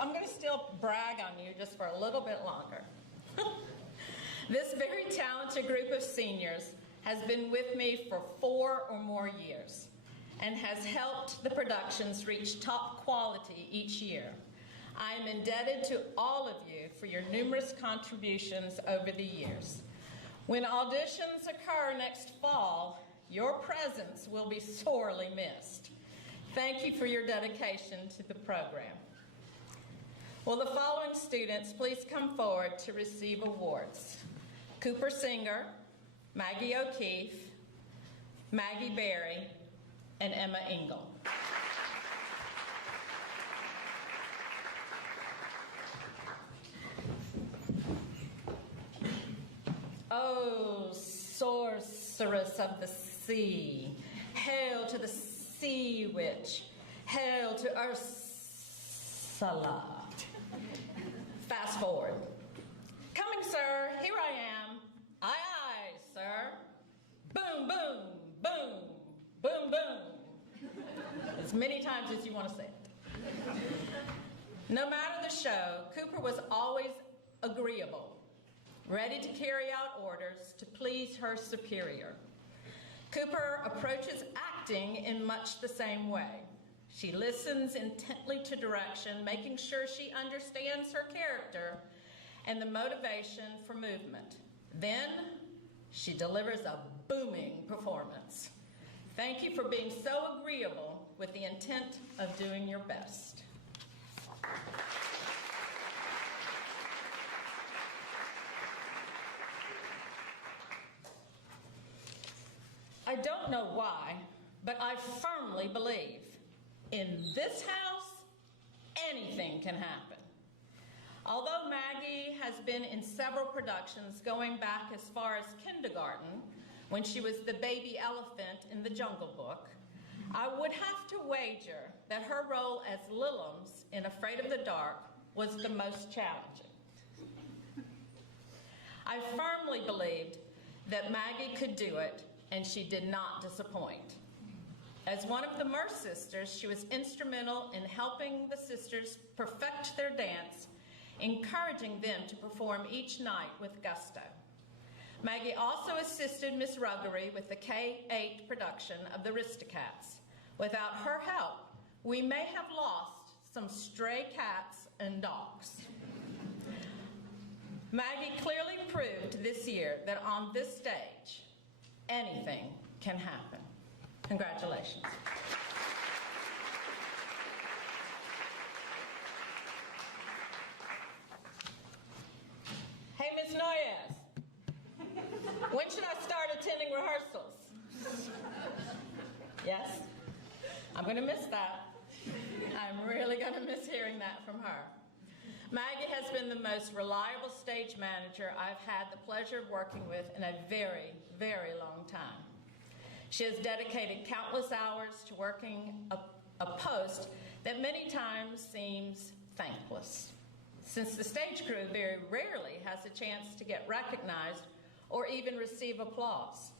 I'm gonna still brag on you just for a little bit longer. This very talented group of seniors has been with me for 4 or more years and has helped the productions reach top quality each year. I am indebted to all of you for your numerous contributions over the years. When auditions occur next fall, your presence will be sorely missed. Thank you for your dedication to the program. Will the following students please come forward to receive awards? Cooper Singer, Maggie O'Keefe, Maggie Berry, and Emma Engel. Oh, sorceress of the sea, hail to the sea witch, hail to Ursula. Fast forward. Coming, sir, here I am. Aye, aye, sir. Boom, boom, boom, boom, boom. As many times as you want to say it. No matter the show, Cooper was always agreeable, ready to carry out orders to please her superior. Cooper approaches acting in much the same way. She listens intently to direction, making sure she understands her character and the motivation for movement. Then she delivers a booming performance. Thank you for being so agreeable with the intent of doing your best. I don't know why, but I firmly believe in this house, anything can happen. Although Maggie has been in several productions going back as far as kindergarten, when she was the baby elephant in the Jungle Book, I would have to wager that her role as Lillums in Afraid of the Dark was the most challenging. I firmly believed that Maggie could do it, and she did not disappoint. As one of the Merce sisters, she was instrumental in helping the sisters perfect their dance, encouraging them to perform each night with gusto. Maggie also assisted Miss Ruggery with the K-8 production of the Aristocats. Without her help, we may have lost some stray cats and dogs. Maggie clearly proved this year that on this stage, anything can happen. Congratulations. Hey, Ms. Noyes, when should I start attending rehearsals? Yes? I'm going to miss that. I'm really going to miss hearing that from her. Maggie has been the most reliable stage manager I've had the pleasure of working with in a very, very long time. She has dedicated countless hours to working a post that many times seems thankless, since the stage crew very rarely has a chance to get recognized or even receive applause.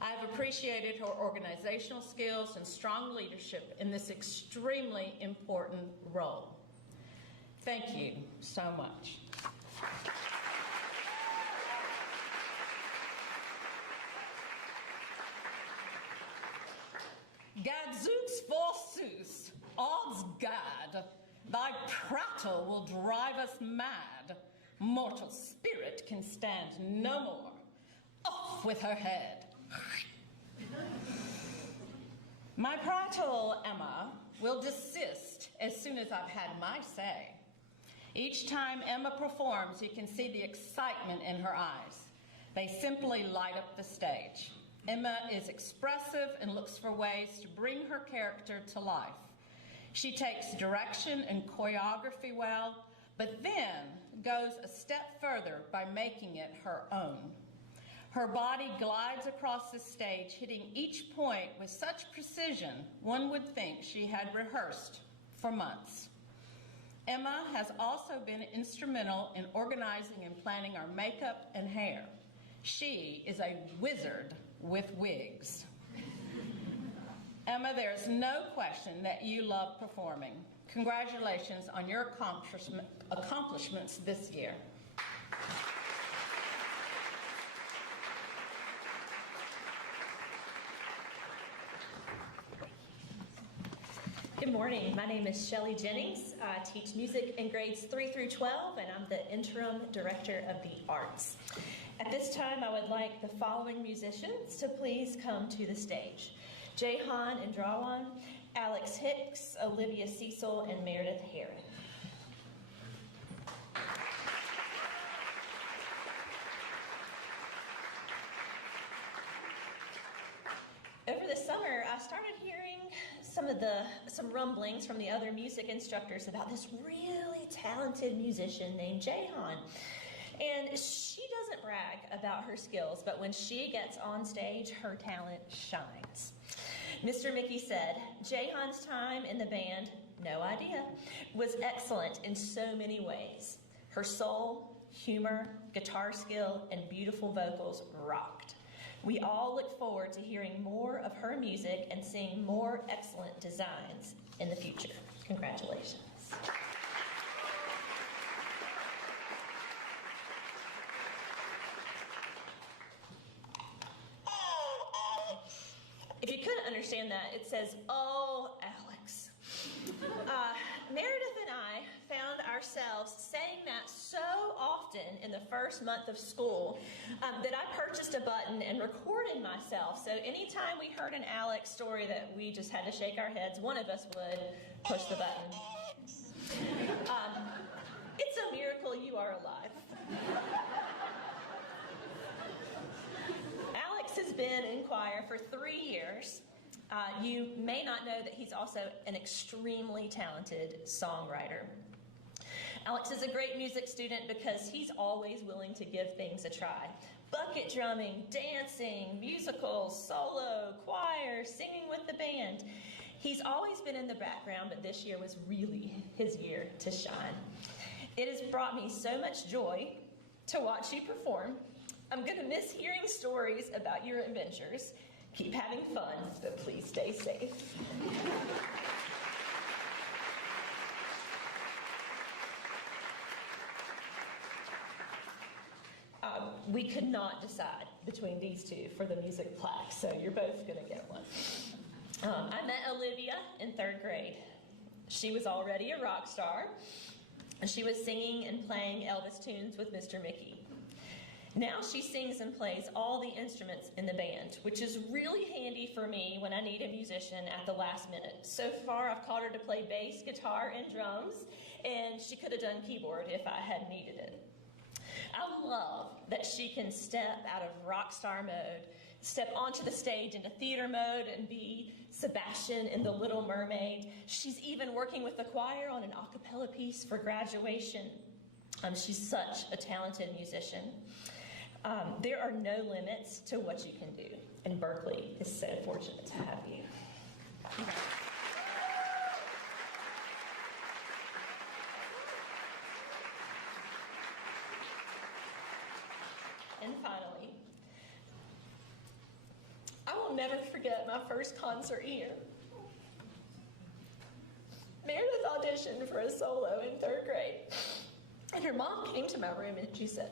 I have appreciated her organizational skills and strong leadership in this extremely important role. Thank you so much. Gadzooks forsooth, odds gad, thy prattle will drive us mad. Mortal spirit, can stand no more. Off with her head. My prattle, Emma, will desist as soon as I've had my say. Each time Emma performs, you can see the excitement in her eyes. They simply light up the stage. Emma is expressive and looks for ways to bring her character to life. She takes direction and choreography well, but then goes a step further by making it her own. Her body glides across the stage, hitting each point with such precision, one would think she had rehearsed for months. Emma has also been instrumental in organizing and planning our makeup and hair. She is a wizard with wigs. Emma, there's no question that you love performing. Congratulations on your accomplishments this year. Good morning. My name is Shelley Jennings. I teach music in grades 3 through 12, and I'm the interim director of the arts. At this time, I would like the following musicians to please come to the stage: Jahan and Drawan, Alex Hicks, Olivia Cecil, and Meredith Herron. Over the summer, I started hearing some rumblings from the other music instructors about this really talented musician named Jahan. And she doesn't brag about her skills, but when she gets on stage, her talent shines. Mr. Mickey said, Jahan's time in the band, no idea, was excellent in so many ways. Her soul, humor, guitar skill, and beautiful vocals rocked. We all look forward to hearing more of her music and seeing more excellent designs in the future. Congratulations. If you couldn't understand that, it says, "Oh, Alex." Meredith and I found ourselves saying that so often in the first month of school that I purchased a button and recorded myself. So anytime we heard an Alex story that we just had to shake our heads, one of us would push the button. It's a miracle you are alive. Alex has been in choir for 3 years. You may not know that he's also an extremely talented songwriter. Alex is a great music student because he's always willing to give things a try. Bucket drumming, dancing, musicals, solo, choir, singing with the band. He's always been in the background, but this year was really his year to shine. It has brought me so much joy to watch you perform. I'm going to miss hearing stories about your adventures. Keep having fun, but please stay safe. We could not decide between these two for the music plaque, so you're both going to get one. I met Olivia in 3rd grade. She was already a rock star, and she was singing and playing Elvis tunes with Mr. Mickey. Now she sings and plays all the instruments in the band, which is really handy for me when I need a musician at the last minute. So far, I've called her to play bass, guitar, and drums, and she could have done keyboard if I had needed it. I love that she can step out of rock star mode, step onto the stage into theater mode, and be Sebastian in The Little Mermaid. She's even working with the choir on an a cappella piece for graduation. She's such a talented musician. There are no limits to what you can do, and Berkeley is so fortunate to have you. And finally, I will never forget my first concert here. Meredith auditioned for a solo in 3rd grade, and her mom came to my room and she said,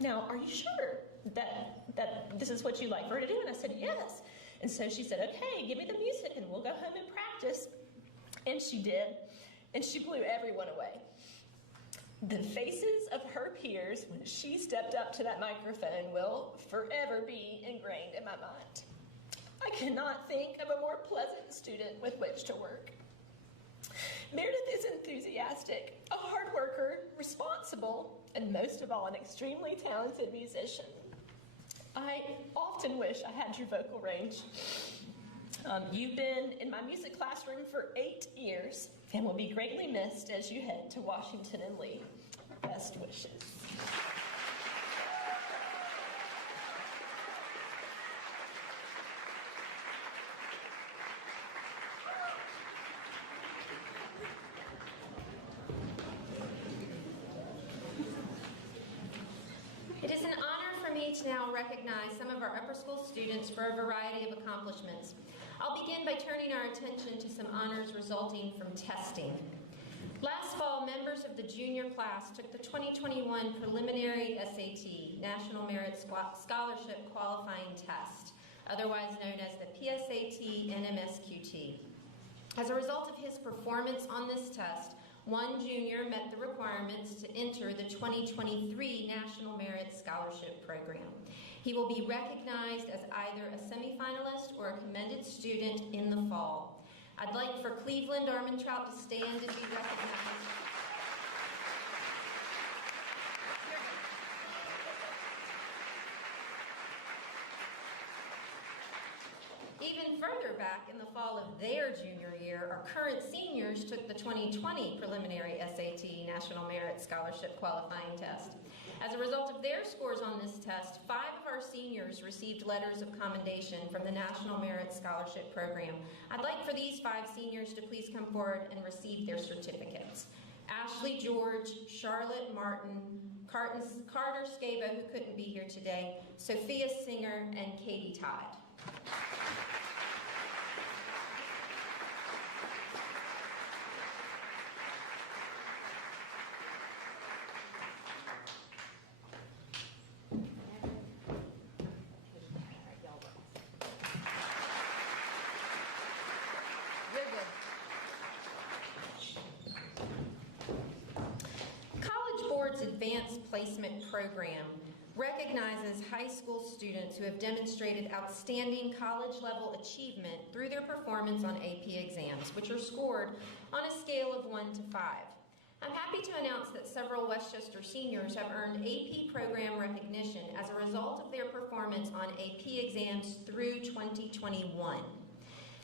"Now, are you sure that this is what you'd like for her to do?" And I said, "Yes." And so she said, "Okay, give me the music and we'll go home and practice." And she did, and she blew everyone away. The faces of her peers when she stepped up to that microphone will forever be ingrained in my mind. I cannot think of a more pleasant student with which to work. Meredith is enthusiastic, a hard worker, responsible, and most of all, an extremely talented musician. I often wish I had your vocal range. You've been in my music classroom for 8 years and will be greatly missed as you head to Washington and Lee. Best wishes. It is an honor for me to now recognize some of our upper school students for a variety of accomplishments. I'll begin by turning our attention to some honors resulting from testing. Last fall, members of the junior class took the 2021 preliminary SAT, National Merit Scholarship Qualifying Test, otherwise known as the PSAT NMSQT. As a result of his performance on this test, one junior met the requirements to enter the 2023 National Merit Scholarship Program. He will be recognized as either a semifinalist or a commended student in the fall. I'd like for Cleveland Armentrout to stand and be recognized. Even further back in the fall of their junior year, our current seniors took the 2020 preliminary SAT National Merit Scholarship Qualifying Test. As a result of their scores on this test, 5 of our seniors received letters of commendation from the National Merit Scholarship Program. I'd like for these 5 seniors to please come forward and receive their certificates. Ashley George, Charlotte Martin, Carter Scabo, who couldn't be here today, Sophia Singer, and Katie Todd. Advanced Placement Program recognizes high school students who have demonstrated outstanding college-level achievement through their performance on AP exams, which are scored on a scale of 1 to 5. I'm happy to announce that several Westchester seniors have earned AP program recognition as a result of their performance on AP exams through 2021.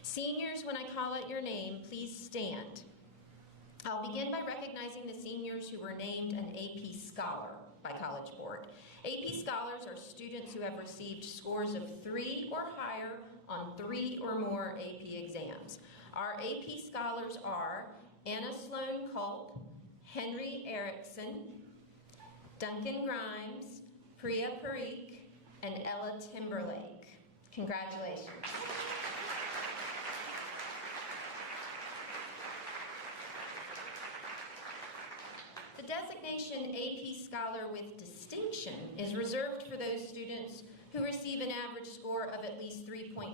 Seniors, when I call out your name, please stand. I'll begin by recognizing the seniors who were named an AP Scholar by College Board. AP Scholars are students who have received scores of 3 or higher on 3 or more AP exams. Our AP Scholars are Anna Sloan Culp, Henry Erickson, Duncan Grimes, Priya Parikh, and Ella Timberlake. Congratulations. The designation AP Scholar with Distinction is reserved for those students who receive an average score of at least 3.5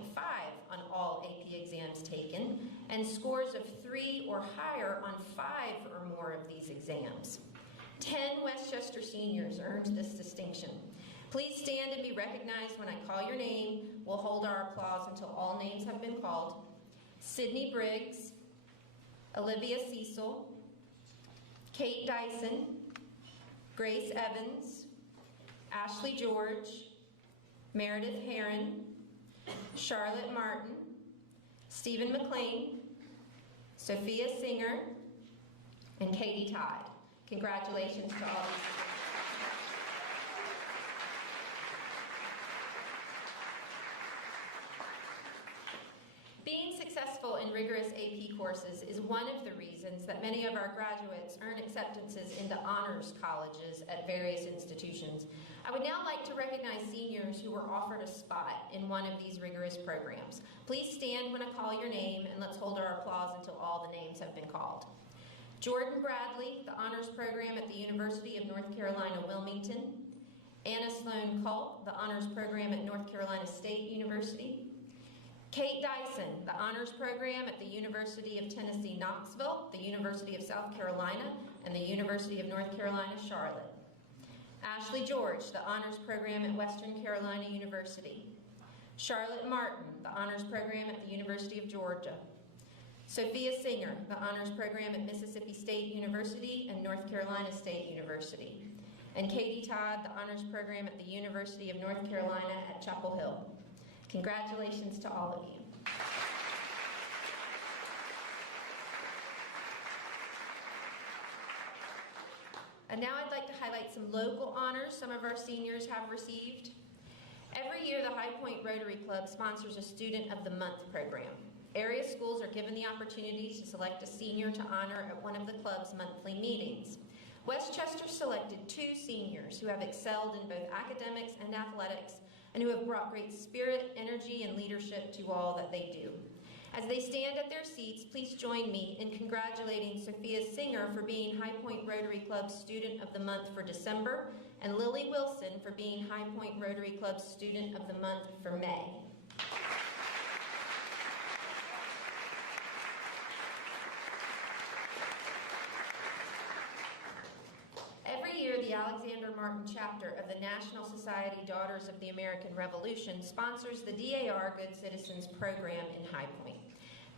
on all AP exams taken and scores of 3 or higher on 5 or more of these exams. 10 Westchester seniors earned this distinction. Please stand and be recognized when I call your name. We'll hold our applause until all names have been called. Sydney Briggs, Olivia Cecil, Kate Dyson, Grace Evans, Ashley George, Meredith Heron, Charlotte Martin, Stephen McLean, Sophia Singer, and Katie Todd. Congratulations to all these. Being successful in rigorous AP courses is one of the reasons that many of our graduates earn acceptances into honors colleges at various institutions. I would now like to recognize seniors who were offered a spot in one of these rigorous programs. Please stand when I call your name, and let's hold our applause until all the names have been called. Jordan Bradley, the honors program at the University of North Carolina, Wilmington. Anna Sloan Culp, the honors program at North Carolina State University. Kate Dyson, the honors program at the University of Tennessee, Knoxville, the University of South Carolina, and the University of North Carolina, Charlotte. Ashley George, the Honors Program at Western Carolina University. Charlotte Martin, the Honors Program at the University of Georgia. Sophia Singer, the Honors Program at Mississippi State University and North Carolina State University. And Katie Todd, the Honors Program at the University of North Carolina at Chapel Hill. Congratulations to all of you. And now I'd like to highlight some local honors some of our seniors have received. Every year, the High Point Rotary Club sponsors a Student of the Month program. Area schools are given the opportunity to select a senior to honor at one of the club's monthly meetings. Westchester selected 2 seniors who have excelled in both academics and athletics and who have brought great spirit, energy, and leadership to all that they do. As they stand at their seats, please join me in congratulating Sophia Singer for being High Point Rotary Club's Student of the Month for December, and Lily Wilson for being High Point Rotary Club's Student of the Month for May. Every year, the Alexander Martin chapter of the National Society Daughters of the American Revolution sponsors the DAR Good Citizens program in High Point.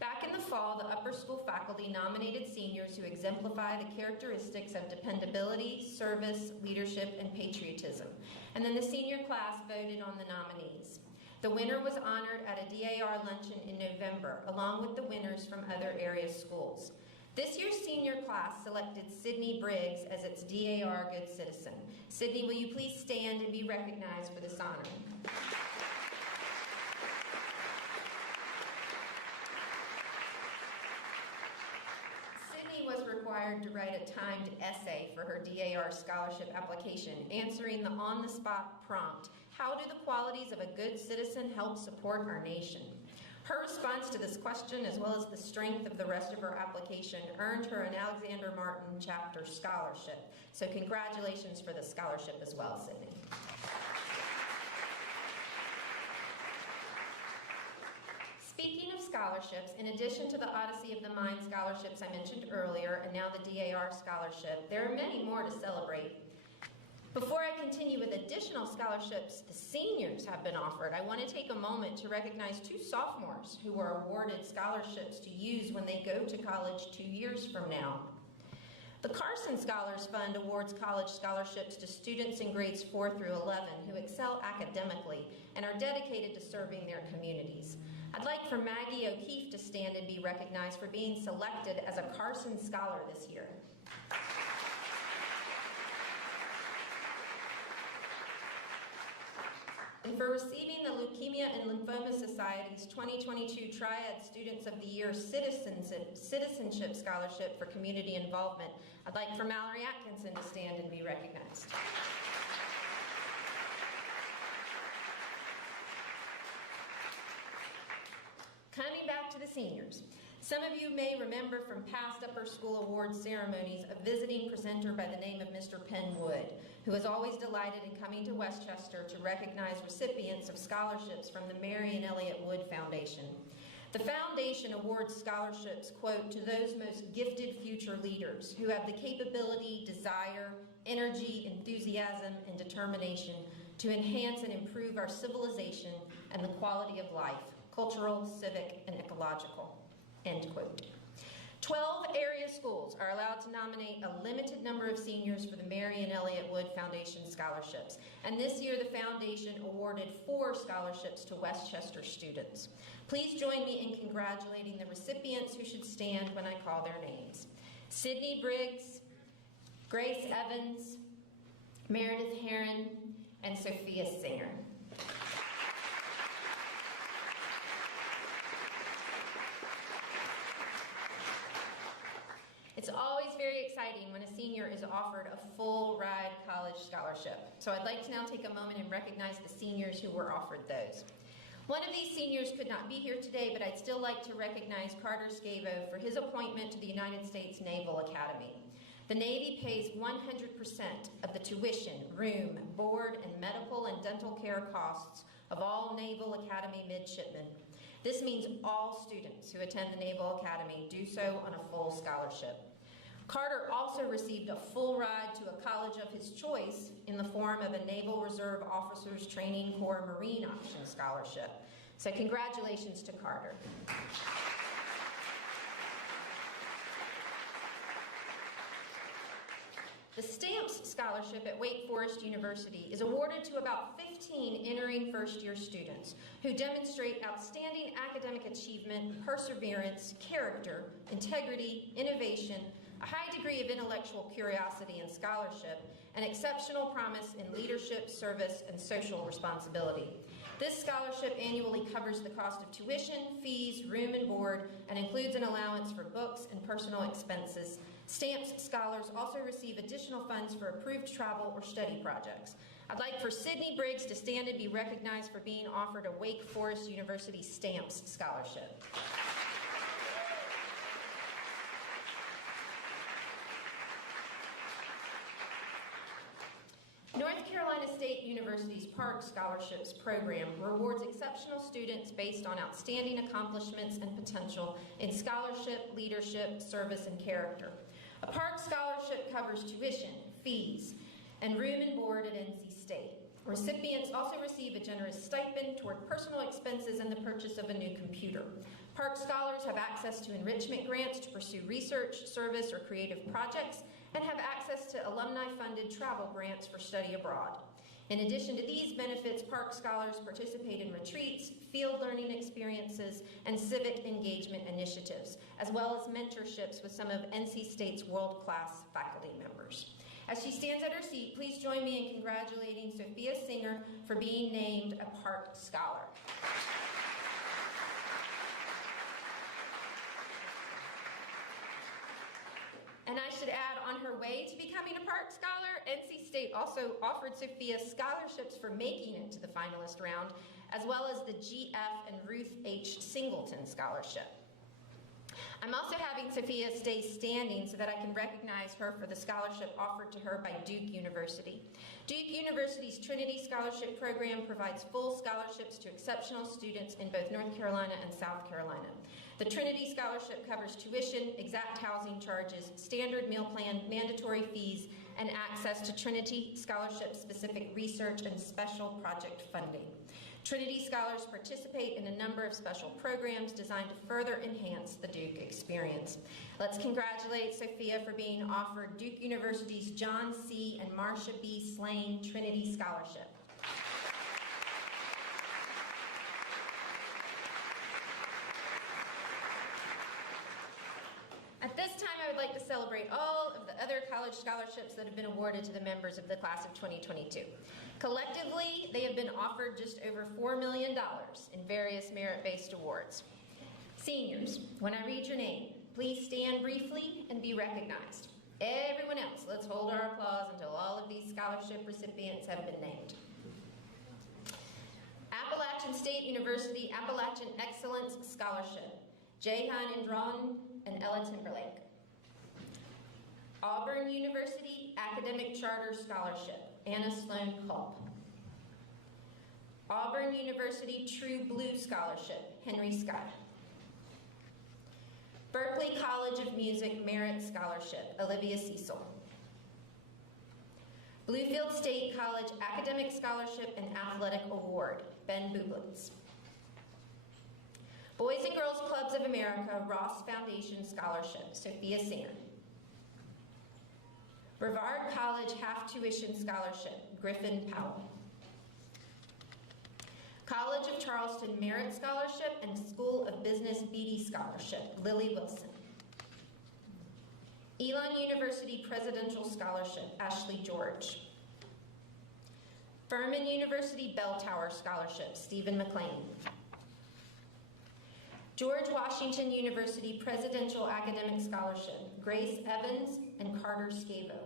Back in the fall, the upper school faculty nominated seniors who exemplify the characteristics of dependability, service, leadership, and patriotism. And then the senior class voted on the nominees. The winner was honored at a DAR luncheon in November, along with the winners from other area schools. This year's senior class selected Sydney Briggs as its DAR Good Citizen. Sydney, will you please stand and be recognized for this honor? Sydney was required to write a timed essay for her DAR scholarship application, answering the on-the-spot prompt, how do the qualities of a good citizen help support our nation? Her response to this question, as well as the strength of the rest of her application, earned her an Alexander Martin Chapter Scholarship. So congratulations for the scholarship as well, Sydney. Speaking of scholarships, in addition to the Odyssey of the Mind scholarships I mentioned earlier, and now the DAR scholarship, there are many more to celebrate. Before I continue with additional scholarships the seniors have been offered, I want to take a moment to recognize 2 sophomores who were awarded scholarships to use when they go to college 2 years from now. The Carson Scholars Fund awards college scholarships to students in grades 4 through 11 who excel academically and are dedicated to serving their communities. I'd like for Maggie O'Keefe to stand and be recognized for being selected as a Carson Scholar this year. And for receiving the Leukemia and Lymphoma Society's 2022 Triad Students of the Year Citizenship Scholarship for Community Involvement, I'd like for Mallory Atkinson to stand and be recognized. Coming back to the seniors. Some of you may remember from past upper school awards ceremonies a visiting presenter by the name of Mr. Penn Wood, who is always delighted in coming to Westchester to recognize recipients of scholarships from the Mary and Elliott Wood Foundation. The foundation awards scholarships, quote, to those most gifted future leaders who have the capability, desire, energy, enthusiasm, and determination to enhance and improve our civilization and the quality of life, cultural, civic, and ecological, end quote. 12 area schools are allowed to nominate a limited number of seniors for the Mary and Elliott Wood Foundation scholarships. And this year, the foundation awarded 4 scholarships to Westchester students. Please join me in congratulating the recipients who should stand when I call their names. Sydney Briggs, Grace Evans, Meredith Herron, and Sophia Singer. It's always very exciting when a senior is offered a full ride college scholarship. So I'd like to now take a moment and recognize the seniors who were offered those. One of these seniors could not be here today, but I'd still like to recognize Carter Scavo for his appointment to the United States Naval Academy. The Navy pays 100% of the tuition, room, board, and medical and dental care costs of all Naval Academy midshipmen. This means all students who attend the Naval Academy do so on a full scholarship. Carter also received a full ride to a college of his choice in the form of a Naval Reserve Officers Training Corps Marine Option Scholarship. So congratulations to Carter. The Stamps Scholarship at Wake Forest University is awarded to about 15 entering first-year students who demonstrate outstanding academic achievement, perseverance, character, integrity, innovation, a high degree of intellectual curiosity and scholarship, and exceptional promise in leadership, service, and social responsibility. This scholarship annually covers the cost of tuition, fees, room and board, and includes an allowance for books and personal expenses. Stamps scholars also receive additional funds for approved travel or study projects. I'd like for Sydney Briggs to stand and be recognized for being offered a Wake Forest University Stamps Scholarship. North Carolina State University's Park Scholarships program rewards exceptional students based on outstanding accomplishments and potential in scholarship, leadership, service, and character. A Park Scholarship covers tuition, fees, and room and board at NC State. Recipients also receive a generous stipend toward personal expenses and the purchase of a new computer. Park Scholars have access to enrichment grants to pursue research, service, or creative projects, and have access to alumni-funded travel grants for study abroad. In addition to these benefits, Park Scholars participate in retreats, field learning experiences, and civic engagement initiatives, as well as mentorships with some of NC State's world-class faculty members. As she stands at her seat, please join me in congratulating Sophia Singer for being named a Park Scholar. And I should add, on her way to becoming a Park Scholar, NC State also offered Sophia scholarships for making it to the finalist round, as well as the GF and Ruth H. Singleton Scholarship. I'm also having Sophia stay standing so that I can recognize her for the scholarship offered to her by Duke University. Duke University's Trinity Scholarship Program provides full scholarships to exceptional students in both North Carolina and South Carolina. The Trinity Scholarship covers tuition, exact housing charges, standard meal plan, mandatory fees, and access to Trinity Scholarship-specific research and special project funding. Trinity Scholars participate in a number of special programs designed to further enhance the Duke experience. Let's congratulate Sophia for being offered Duke University's John C. and Marcia B. Slane Trinity Scholarship. At this time, I would like to celebrate all of the other college scholarships that have been awarded to the members of the class of 2022. Collectively, they have been offered just over $4 million in various merit-based awards. Seniors, when I read your name, please stand briefly and be recognized. Everyone else, let's hold our applause until all of these scholarship recipients have been named. Appalachian State University Appalachian Excellence Scholarship, Jahan Indran and Ella Timberlake. Auburn University Academic Charter Scholarship, Anna Sloan Culp. Auburn University True Blue Scholarship, Henry Scott. Berklee College of Music Merit Scholarship, Olivia Cecil. Bluefield State College Academic Scholarship and Athletic Award, Ben Bublitz. Boys and Girls Clubs of America Ross Foundation Scholarship, Sophia Singer. Brevard College Half Tuition Scholarship, Griffin Powell. College of Charleston Merit Scholarship and School of Business Beatty Scholarship, Lily Wilson. Elon University Presidential Scholarship, Ashley George. Furman University Bell Tower Scholarship, Stephen McLean. George Washington University Presidential Academic Scholarship, Grace Evans and Carter Scavo.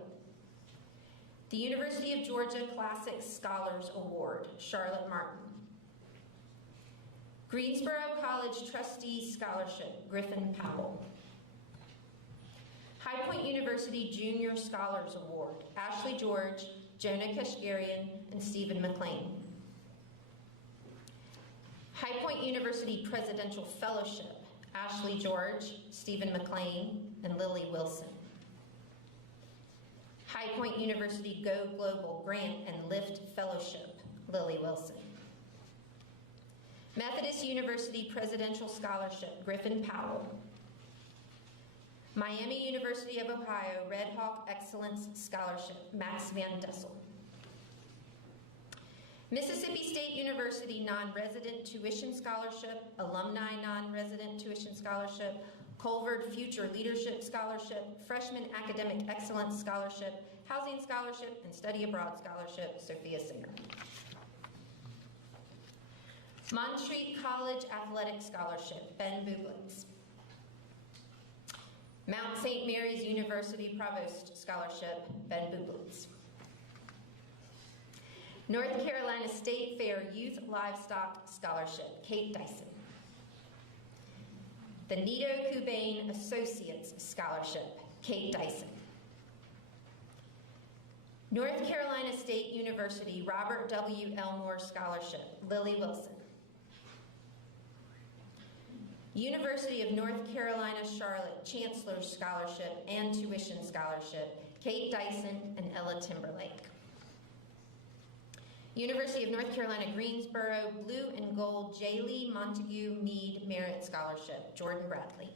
The University of Georgia Classic Scholars Award, Charlotte Martin. Greensboro College Trustees Scholarship, Griffin Powell. High Point University Junior Scholars Award, Ashley George, Jonah Kashgarian, and Stephen McLean. High Point University Presidential Fellowship, Ashley George, Stephen McLean, and Lily Wilson. High Point University Go Global Grant and Lift Fellowship, Lily Wilson. Methodist University Presidential Scholarship, Griffin Powell. Miami University of Ohio Red Hawk Excellence Scholarship, Max Van Dessel. Mississippi State University Non-Resident Tuition Scholarship, Alumni Non-Resident Tuition Scholarship, Colvard Future Leadership Scholarship, Freshman Academic Excellence Scholarship, Housing Scholarship, and Study Abroad Scholarship, Sophia Singer. Montreat College Athletic Scholarship, Ben Bublitz. Mount St. Mary's University Provost Scholarship, Ben Bublitz. North Carolina State Fair Youth Livestock Scholarship, Kate Dyson. The Nito Kubain Associates Scholarship, Kate Dyson. North Carolina State University Robert W. Elmore Scholarship, Lily Wilson. University of North Carolina Charlotte Chancellor Scholarship and Tuition Scholarship, Kate Dyson and Ella Timberlake. University of North Carolina Greensboro Blue and Gold J. Lee Montague Meade Merit Scholarship, Jordan Bradley.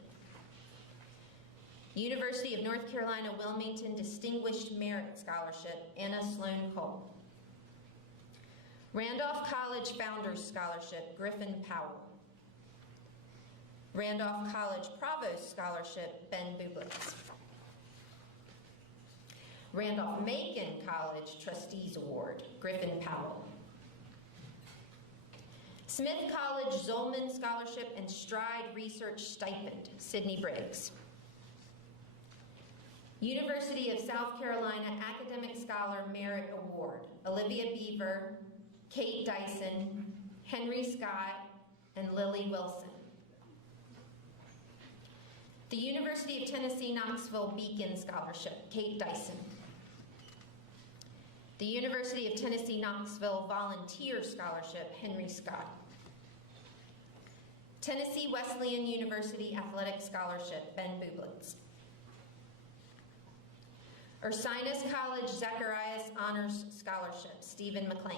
University of North Carolina Wilmington Distinguished Merit Scholarship, Anna Sloan Cole. Randolph College Founders Scholarship, Griffin Powell. Randolph College Provost Scholarship, Ben Bublitz. Randolph-Macon College Trustees Award, Griffin Powell. Smith College Zolman Scholarship and Stride Research Stipend, Sydney Briggs. University of South Carolina Academic Scholar Merit Award, Olivia Beaver, Kate Dyson, Henry Scott, and Lily Wilson. The University of Tennessee Knoxville Beacon Scholarship, Kate Dyson. The University of Tennessee Knoxville Volunteer Scholarship, Henry Scott. Tennessee Wesleyan University Athletic Scholarship, Ben Bublitz. Ursinus College Zacharias Honors Scholarship, Stephen McLean.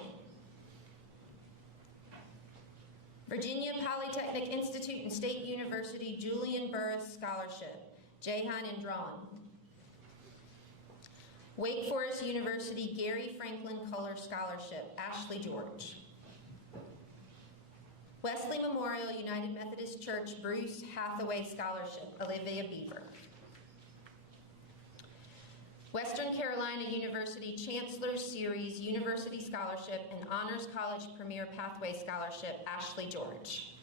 Virginia Polytechnic Institute and State University Julian Burris Scholarship, Jahan Indrawan. Wake Forest University Gary Franklin Culler Scholarship, Ashley George. Wesley Memorial United Methodist Church Bruce Hathaway Scholarship, Olivia Beaver. Western Carolina University Chancellor Series University Scholarship and Honors College Premier Pathway Scholarship, Ashley George.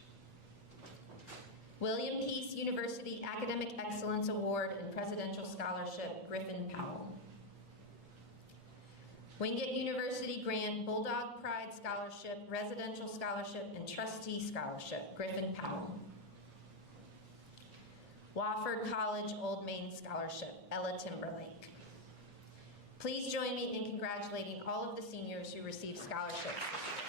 William Peace University Academic Excellence Award and Presidential Scholarship, Griffin Powell. Wingate University Grant Bulldog Pride Scholarship, Residential Scholarship, and Trustee Scholarship, Griffin Powell. Wofford College Old Main Scholarship, Ella Timberlake. Please join me in congratulating all of the seniors who received scholarships this year.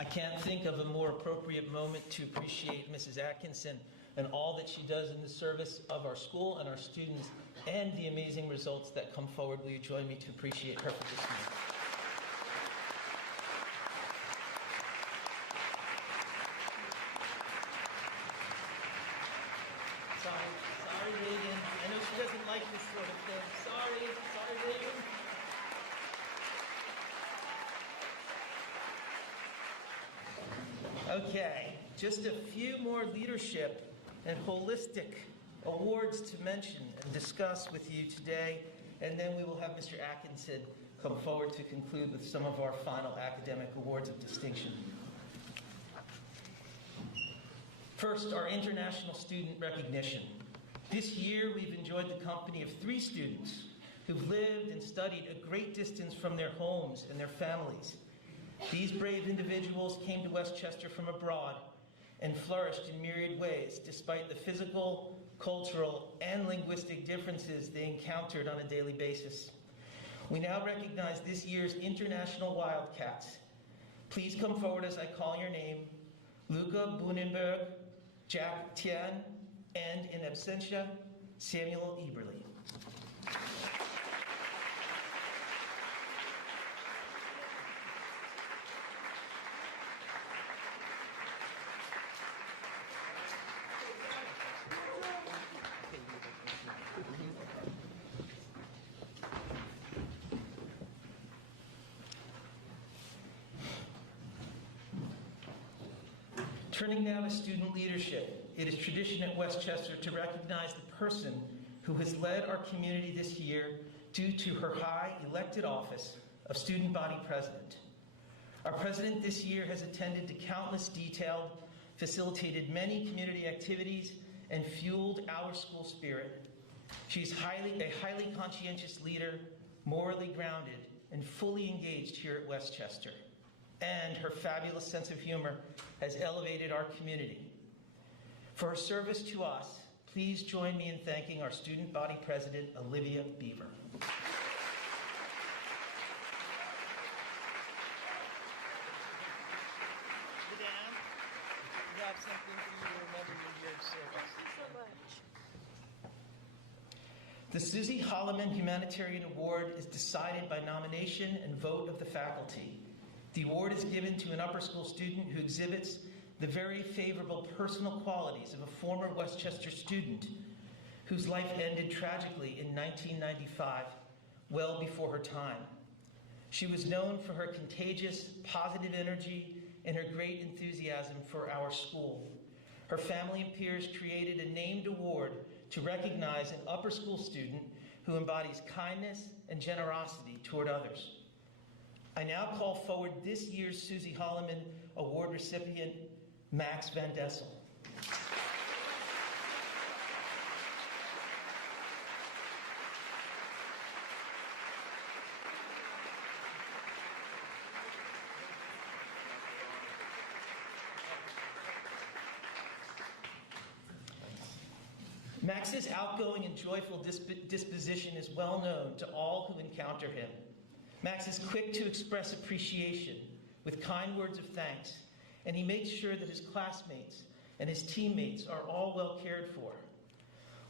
I can't think of a more appropriate moment to appreciate Mrs. Atkinson and all that she does in the service of our school and our students and the amazing results that come forward. Will you join me to appreciate her for this year? Sorry, Reagan. I know she doesn't like this sort of thing. Sorry, Reagan. Okay, just a few more leadership and holistic awards to mention and discuss with you today, and then we will have Mr. Atkinson come forward to conclude with some of our final academic awards of distinction. First, our international student recognition. This year, we've enjoyed the company of 3 students who've lived and studied a great distance from their homes and their families. These brave individuals came to Westchester from abroad and flourished in myriad ways, despite the physical, cultural, and linguistic differences they encountered on a daily basis. We now recognize this year's International Wildcats, Please come forward as I call your name. Luca Bunenberg, Jack Tian, and in absentia, Samuel Eberly. Turning now to student leadership, it is tradition at Westchester to recognize the person who has led our community this year due to her high elected office of student body president. Our president this year has attended to countless detailed, facilitated many community activities, and fueled our school spirit. She's a highly conscientious leader, morally grounded, and fully engaged here at Westchester. And her fabulous sense of humor has elevated our community. For her service to us, please join me in thanking our student body president, Olivia Beaver. Madame, we have something for you to remember your year of service. Thank you so much. The Susie Holloman Humanitarian Award is decided by nomination and vote of the faculty. The award is given to an upper school student who exhibits the very favorable personal qualities of a former Westchester student whose life ended tragically in 1995, well before her time. She was known for her contagious, positive energy and her great enthusiasm for our school. Her family and peers created a named award to recognize an upper school student who embodies kindness and generosity toward others. I now call forward this year's Susie Holloman Award recipient, Max Van Dessel. Max's outgoing and joyful disposition is well known to all who encounter him. Max is quick to express appreciation with kind words of thanks, and he makes sure that his classmates and his teammates are all well cared for.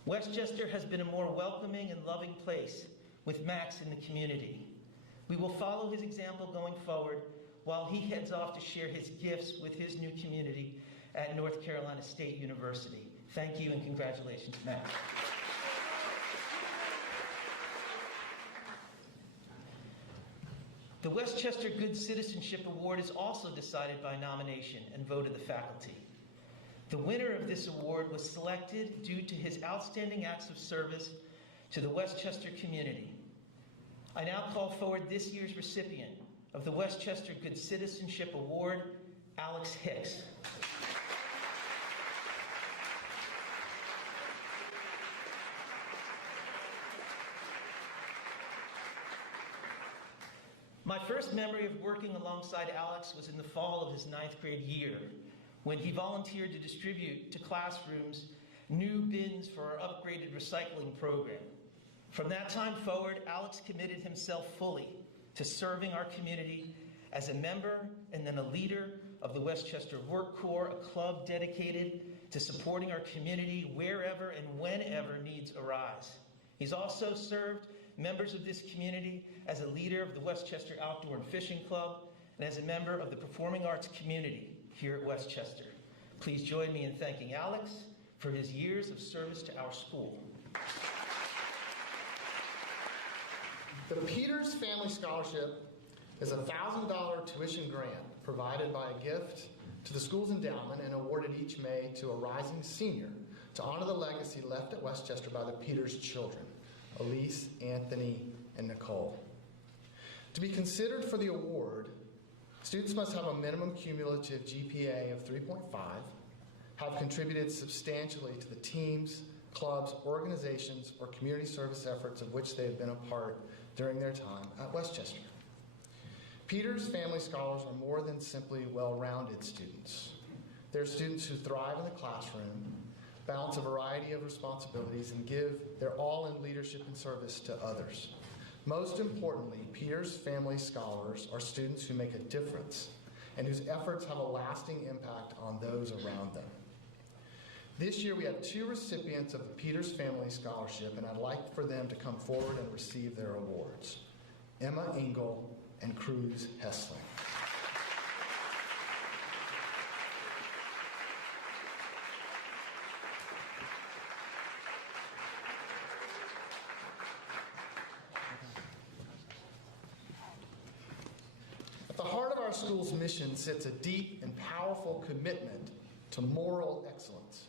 Westchester has been a more welcoming and loving place with Max in the community. We will follow his example going forward while he heads off to share his gifts with his new community at North Carolina State University. Thank you and congratulations, Max. The Westchester Good Citizenship Award is also decided by nomination and vote of the faculty. The winner of this award was selected due to his outstanding acts of service to the Westchester community. I now call forward this year's recipient of the Westchester Good Citizenship Award, Alex Hicks. My first memory of working alongside Alex was in the fall of his 9th grade year, when he volunteered to distribute to classrooms new bins for our upgraded recycling program. From that time forward, Alex committed himself fully to serving our community as a member and then a leader of the Westchester Work Corps, a club dedicated to supporting our community wherever and whenever needs arise. He's also served members of this community as a leader of the Westchester Outdoor and Fishing Club and as a member of the performing arts community here at Westchester. Please join me in thanking Alex for his years of service to our school. The Peters Family Scholarship is a $1,000 tuition grant provided by a gift to the school's endowment and awarded each May to a rising senior to honor the legacy left at Westchester by the Peters children, Elise, Anthony, and Nicole. To be considered for the award, students must have a minimum cumulative GPA of 3.5, have contributed substantially to the teams, clubs, organizations, or community service efforts of which they have been a part during their time at Westchester. Peters Family Scholars are more than simply well-rounded students. They're students who thrive in the classroom, balance a variety of responsibilities, and give their all in leadership and service to others. Most importantly, Peters Family Scholars are students who make a difference and whose efforts have a lasting impact on those around them. This year we have 2 recipients of the Peters Family Scholarship, and I'd like for them to come forward and receive their awards. Emma Engel and Cruz Hessling. At the heart of our school's mission sits a deep and powerful commitment to moral excellence.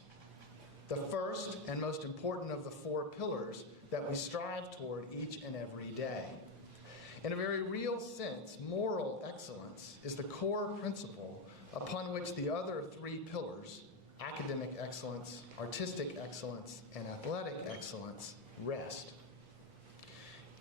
The first and most important of the 4 pillars that we strive toward each and every day. In a very real sense, moral excellence is the core principle upon which the other 3 pillars, academic excellence, artistic excellence, and athletic excellence, rest.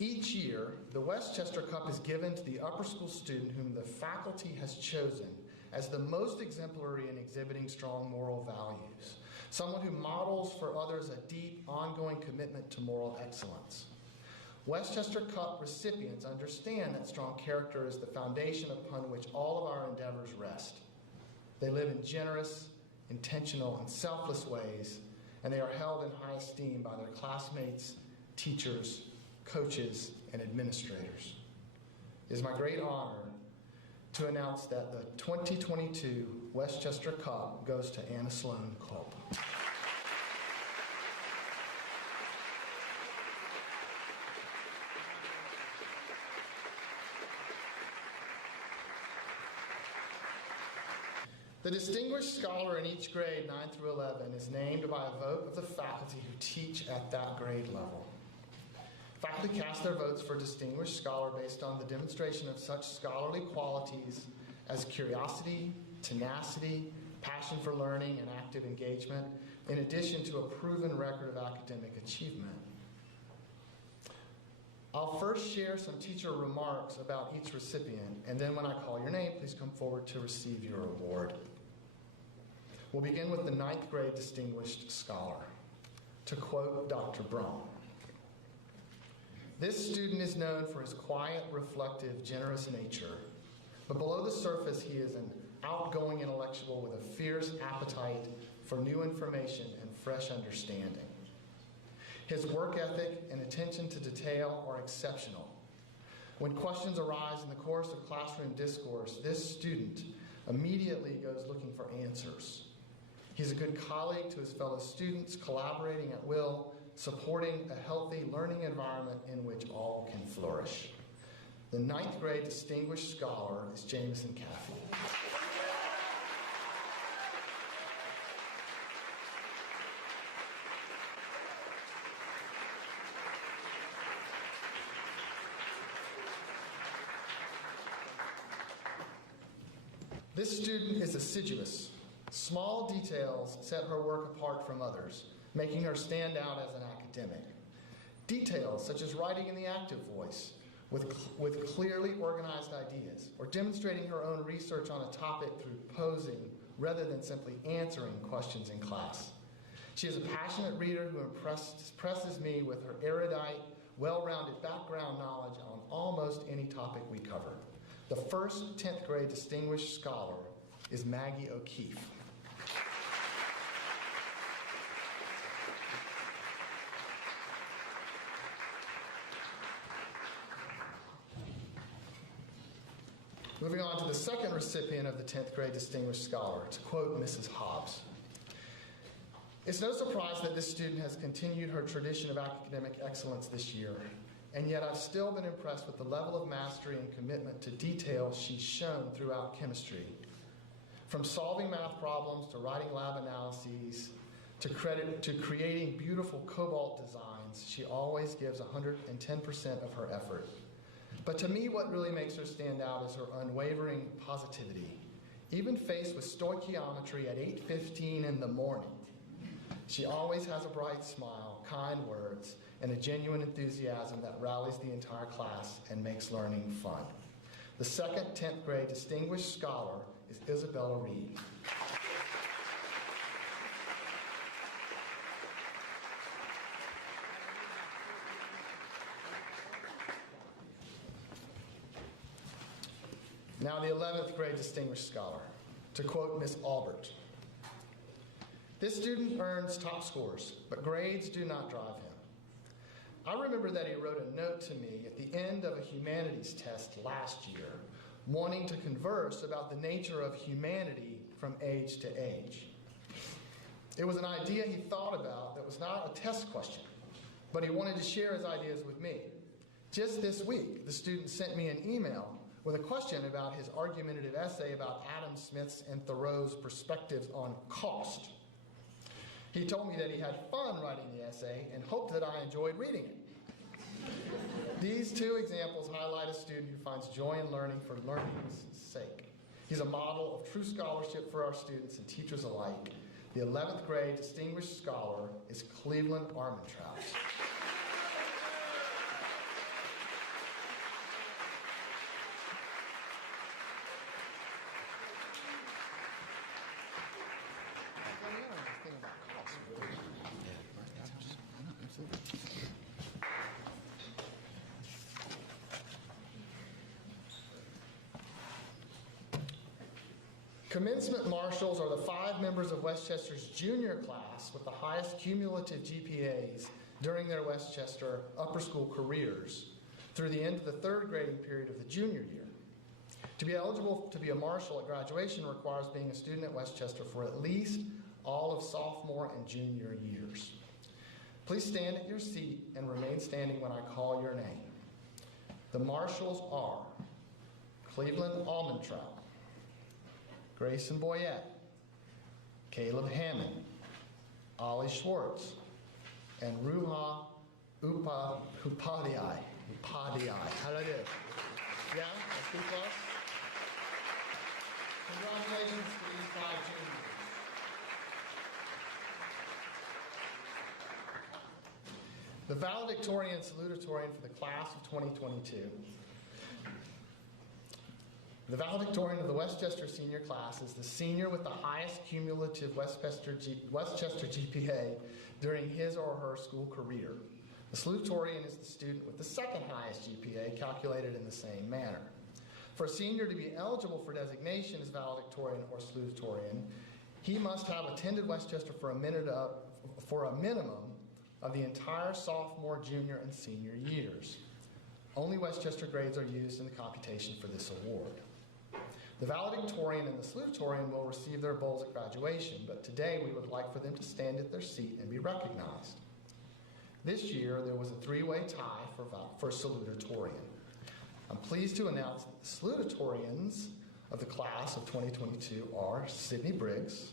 Each year, the Westchester Cup is given to the upper school student whom the faculty has chosen as the most exemplary in exhibiting strong moral values, someone who models for others a deep, ongoing commitment to moral excellence. Westchester Cup recipients understand that strong character is the foundation upon which all of our endeavors rest. They live in generous, intentional, and selfless ways, and they are held in high esteem by their classmates, teachers, coaches, and administrators. It is my great honor to announce that the 2022 Westchester Cup goes to Anna Sloan Culp. The distinguished scholar in each grade, 9 through 11, is named by a vote of the faculty who teach at that grade level. Faculty cast their votes for distinguished scholar based on the demonstration of such scholarly qualities as curiosity, tenacity, passion for learning, and active engagement, in addition to a proven record of academic achievement. I'll first share some teacher remarks about each recipient, and then when I call your name, please come forward to receive your award. We'll begin with the 9th grade distinguished scholar. To quote Dr. Braun, "This student is known for his quiet, reflective, generous nature, but below the surface he is an outgoing intellectual with a fierce appetite for new information and fresh understanding. His work ethic and attention to detail are exceptional. When questions arise in the course of classroom discourse, this student immediately goes looking for answers. He's a good colleague to his fellow students, collaborating at will, supporting a healthy learning environment in which all can flourish." The 9th grade distinguished scholar is Jameson Caffey. This student is assiduous. Small details set her work apart from others, making her stand out as an academic. Details such as writing in the active voice with clearly organized ideas, or demonstrating her own research on a topic through posing rather than simply answering questions in class. She is a passionate reader who impresses me with her erudite, well-rounded background knowledge on almost any topic we cover. The first 10th grade distinguished scholar is Maggie O'Keefe. Moving on to the second recipient of the 10th grade distinguished scholar, to quote Mrs. Hobbs, "It's no surprise that this student has continued her tradition of academic excellence this year, and yet I've still been impressed with the level of mastery and commitment to detail she's shown throughout chemistry. From solving math problems to writing lab analyses to creating beautiful cobalt designs, she always gives 110% of her effort. But to me, what really makes her stand out is her unwavering positivity. Even faced with stoichiometry at 8:15 in the morning, she always has a bright smile, kind words, and a genuine enthusiasm that rallies the entire class and makes learning fun." The second 10th grade distinguished scholar is Isabella Reed. Now the 11th grade Distinguished Scholar. To quote Miss Albert, "This student earns top scores, but grades do not drive him. I remember that he wrote a note to me at the end of a humanities test last year, wanting to converse about the nature of humanity from age to age. It was an idea he thought about that was not a test question, but he wanted to share his ideas with me. Just this week, the student sent me an email with a question about his argumentative essay about Adam Smith's and Thoreau's perspectives on cost. He told me that he had fun writing the essay and hoped that I enjoyed reading it. These two examples highlight a student who finds joy in learning for learning's sake. He's a model of true scholarship for our students and teachers alike. The 11th grade Distinguished Scholar is Cleveland Armentrout." Commencement marshals are the 5 members of Westchester's junior class with the highest cumulative GPAs during their Westchester upper school careers through the end of the 3rd grading period of the junior year. To be eligible to be a marshal at graduation requires being a student at Westchester for at least all of sophomore and junior years. Please stand at your seat and remain standing when I call your name. The marshals are Cleveland Armentrout, Grayson Boyette, Caleb Hammond, Ollie Schwartz, and Ruha Upadhyay. How did I do? Yeah, that's pretty close. Congratulations to these 5 juniors. The valedictorian and salutatorian for the class of 2022. The valedictorian of the Westchester senior class is the senior with the highest cumulative Westchester GPA during his or her school career. The salutatorian is the student with the second highest GPA, calculated in the same manner. For a senior to be eligible for designation as valedictorian or salutatorian, he must have attended Westchester for a minimum of the entire sophomore, junior, and senior years. Only Westchester grades are used in the computation for this award. The valedictorian and the salutatorian will receive their bowls at graduation, but today we would like for them to stand at their seat and be recognized. This year, there was a 3-way tie for salutatorian. I'm pleased to announce that the salutatorians of the class of 2022 are Sydney Briggs,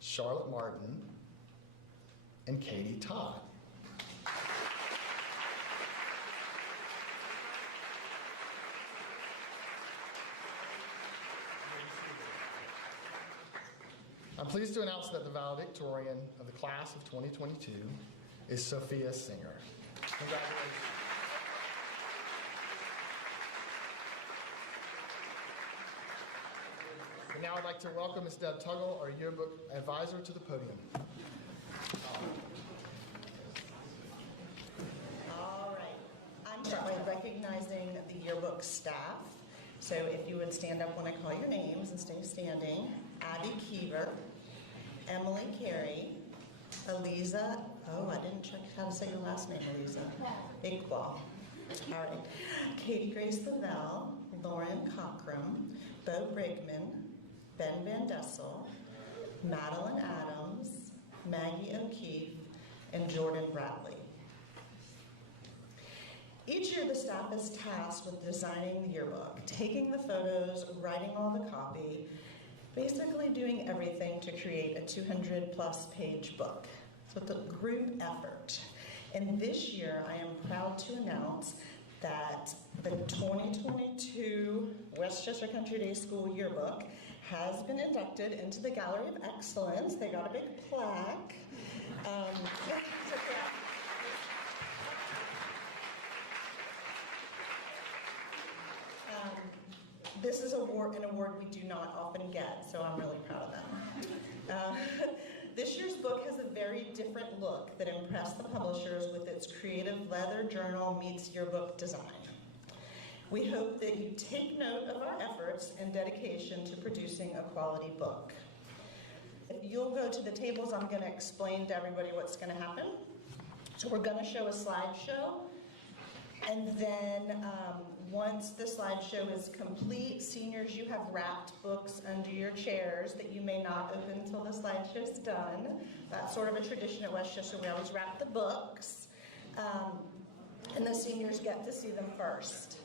Charlotte Martin, and Katie Todd. I'm pleased to announce that the valedictorian of the class of 2022 is Sophia Singer. Congratulations. And now I'd like to welcome Ms. Deb Tuggle, our yearbook advisor, to the podium. All right. I'm start by recognizing the yearbook staff. So if you would stand up when I call your names and stay standing. Abby Keever, Emily Carey, Eliza, I didn't check how to say your last name, Eliza. Iqbal. All right. Katie Grace Lavelle, Lauren Cockrum, Bo Brigman, Ben Van Dessel, Madeline Adams, Maggie O'Keefe, and Jordan Bradley. Each year, the staff is tasked with designing the yearbook, taking the photos, writing all the copy, basically doing everything to create a 200-plus page book. So it's a group effort. And this year, I am proud to announce that the 2022 Westchester Country Day School yearbook has been inducted into the Gallery of Excellence. They got a big plaque. This is an award we do not often get, so I'm really proud of them. This year's book has a very different look that impressed the publishers with its creative leather journal meets yearbook design. We hope that you take note of our efforts and dedication to producing a quality book. If you'll go to the tables, I'm going to explain to everybody what's going to happen. So we're going to show a slideshow, and then once the slideshow is complete, seniors, you have wrapped books under your chairs that you may not open until the slideshow's done. That's sort of a tradition at Westchester. We always wrap the books, and the seniors get to see them first.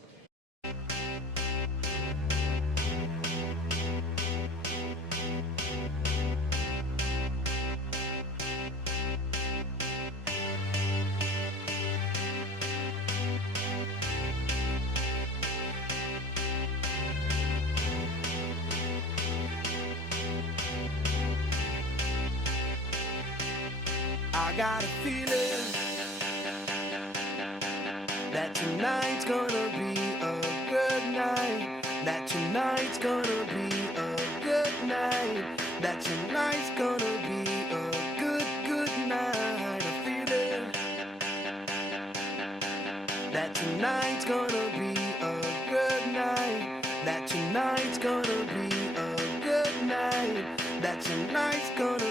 I got a feeling that tonight's gonna be a good night. That tonight's gonna be a good night. That tonight's gonna be a good night. A feeling that tonight's gonna be a good night. That tonight's gonna be a good night. That tonight's gonna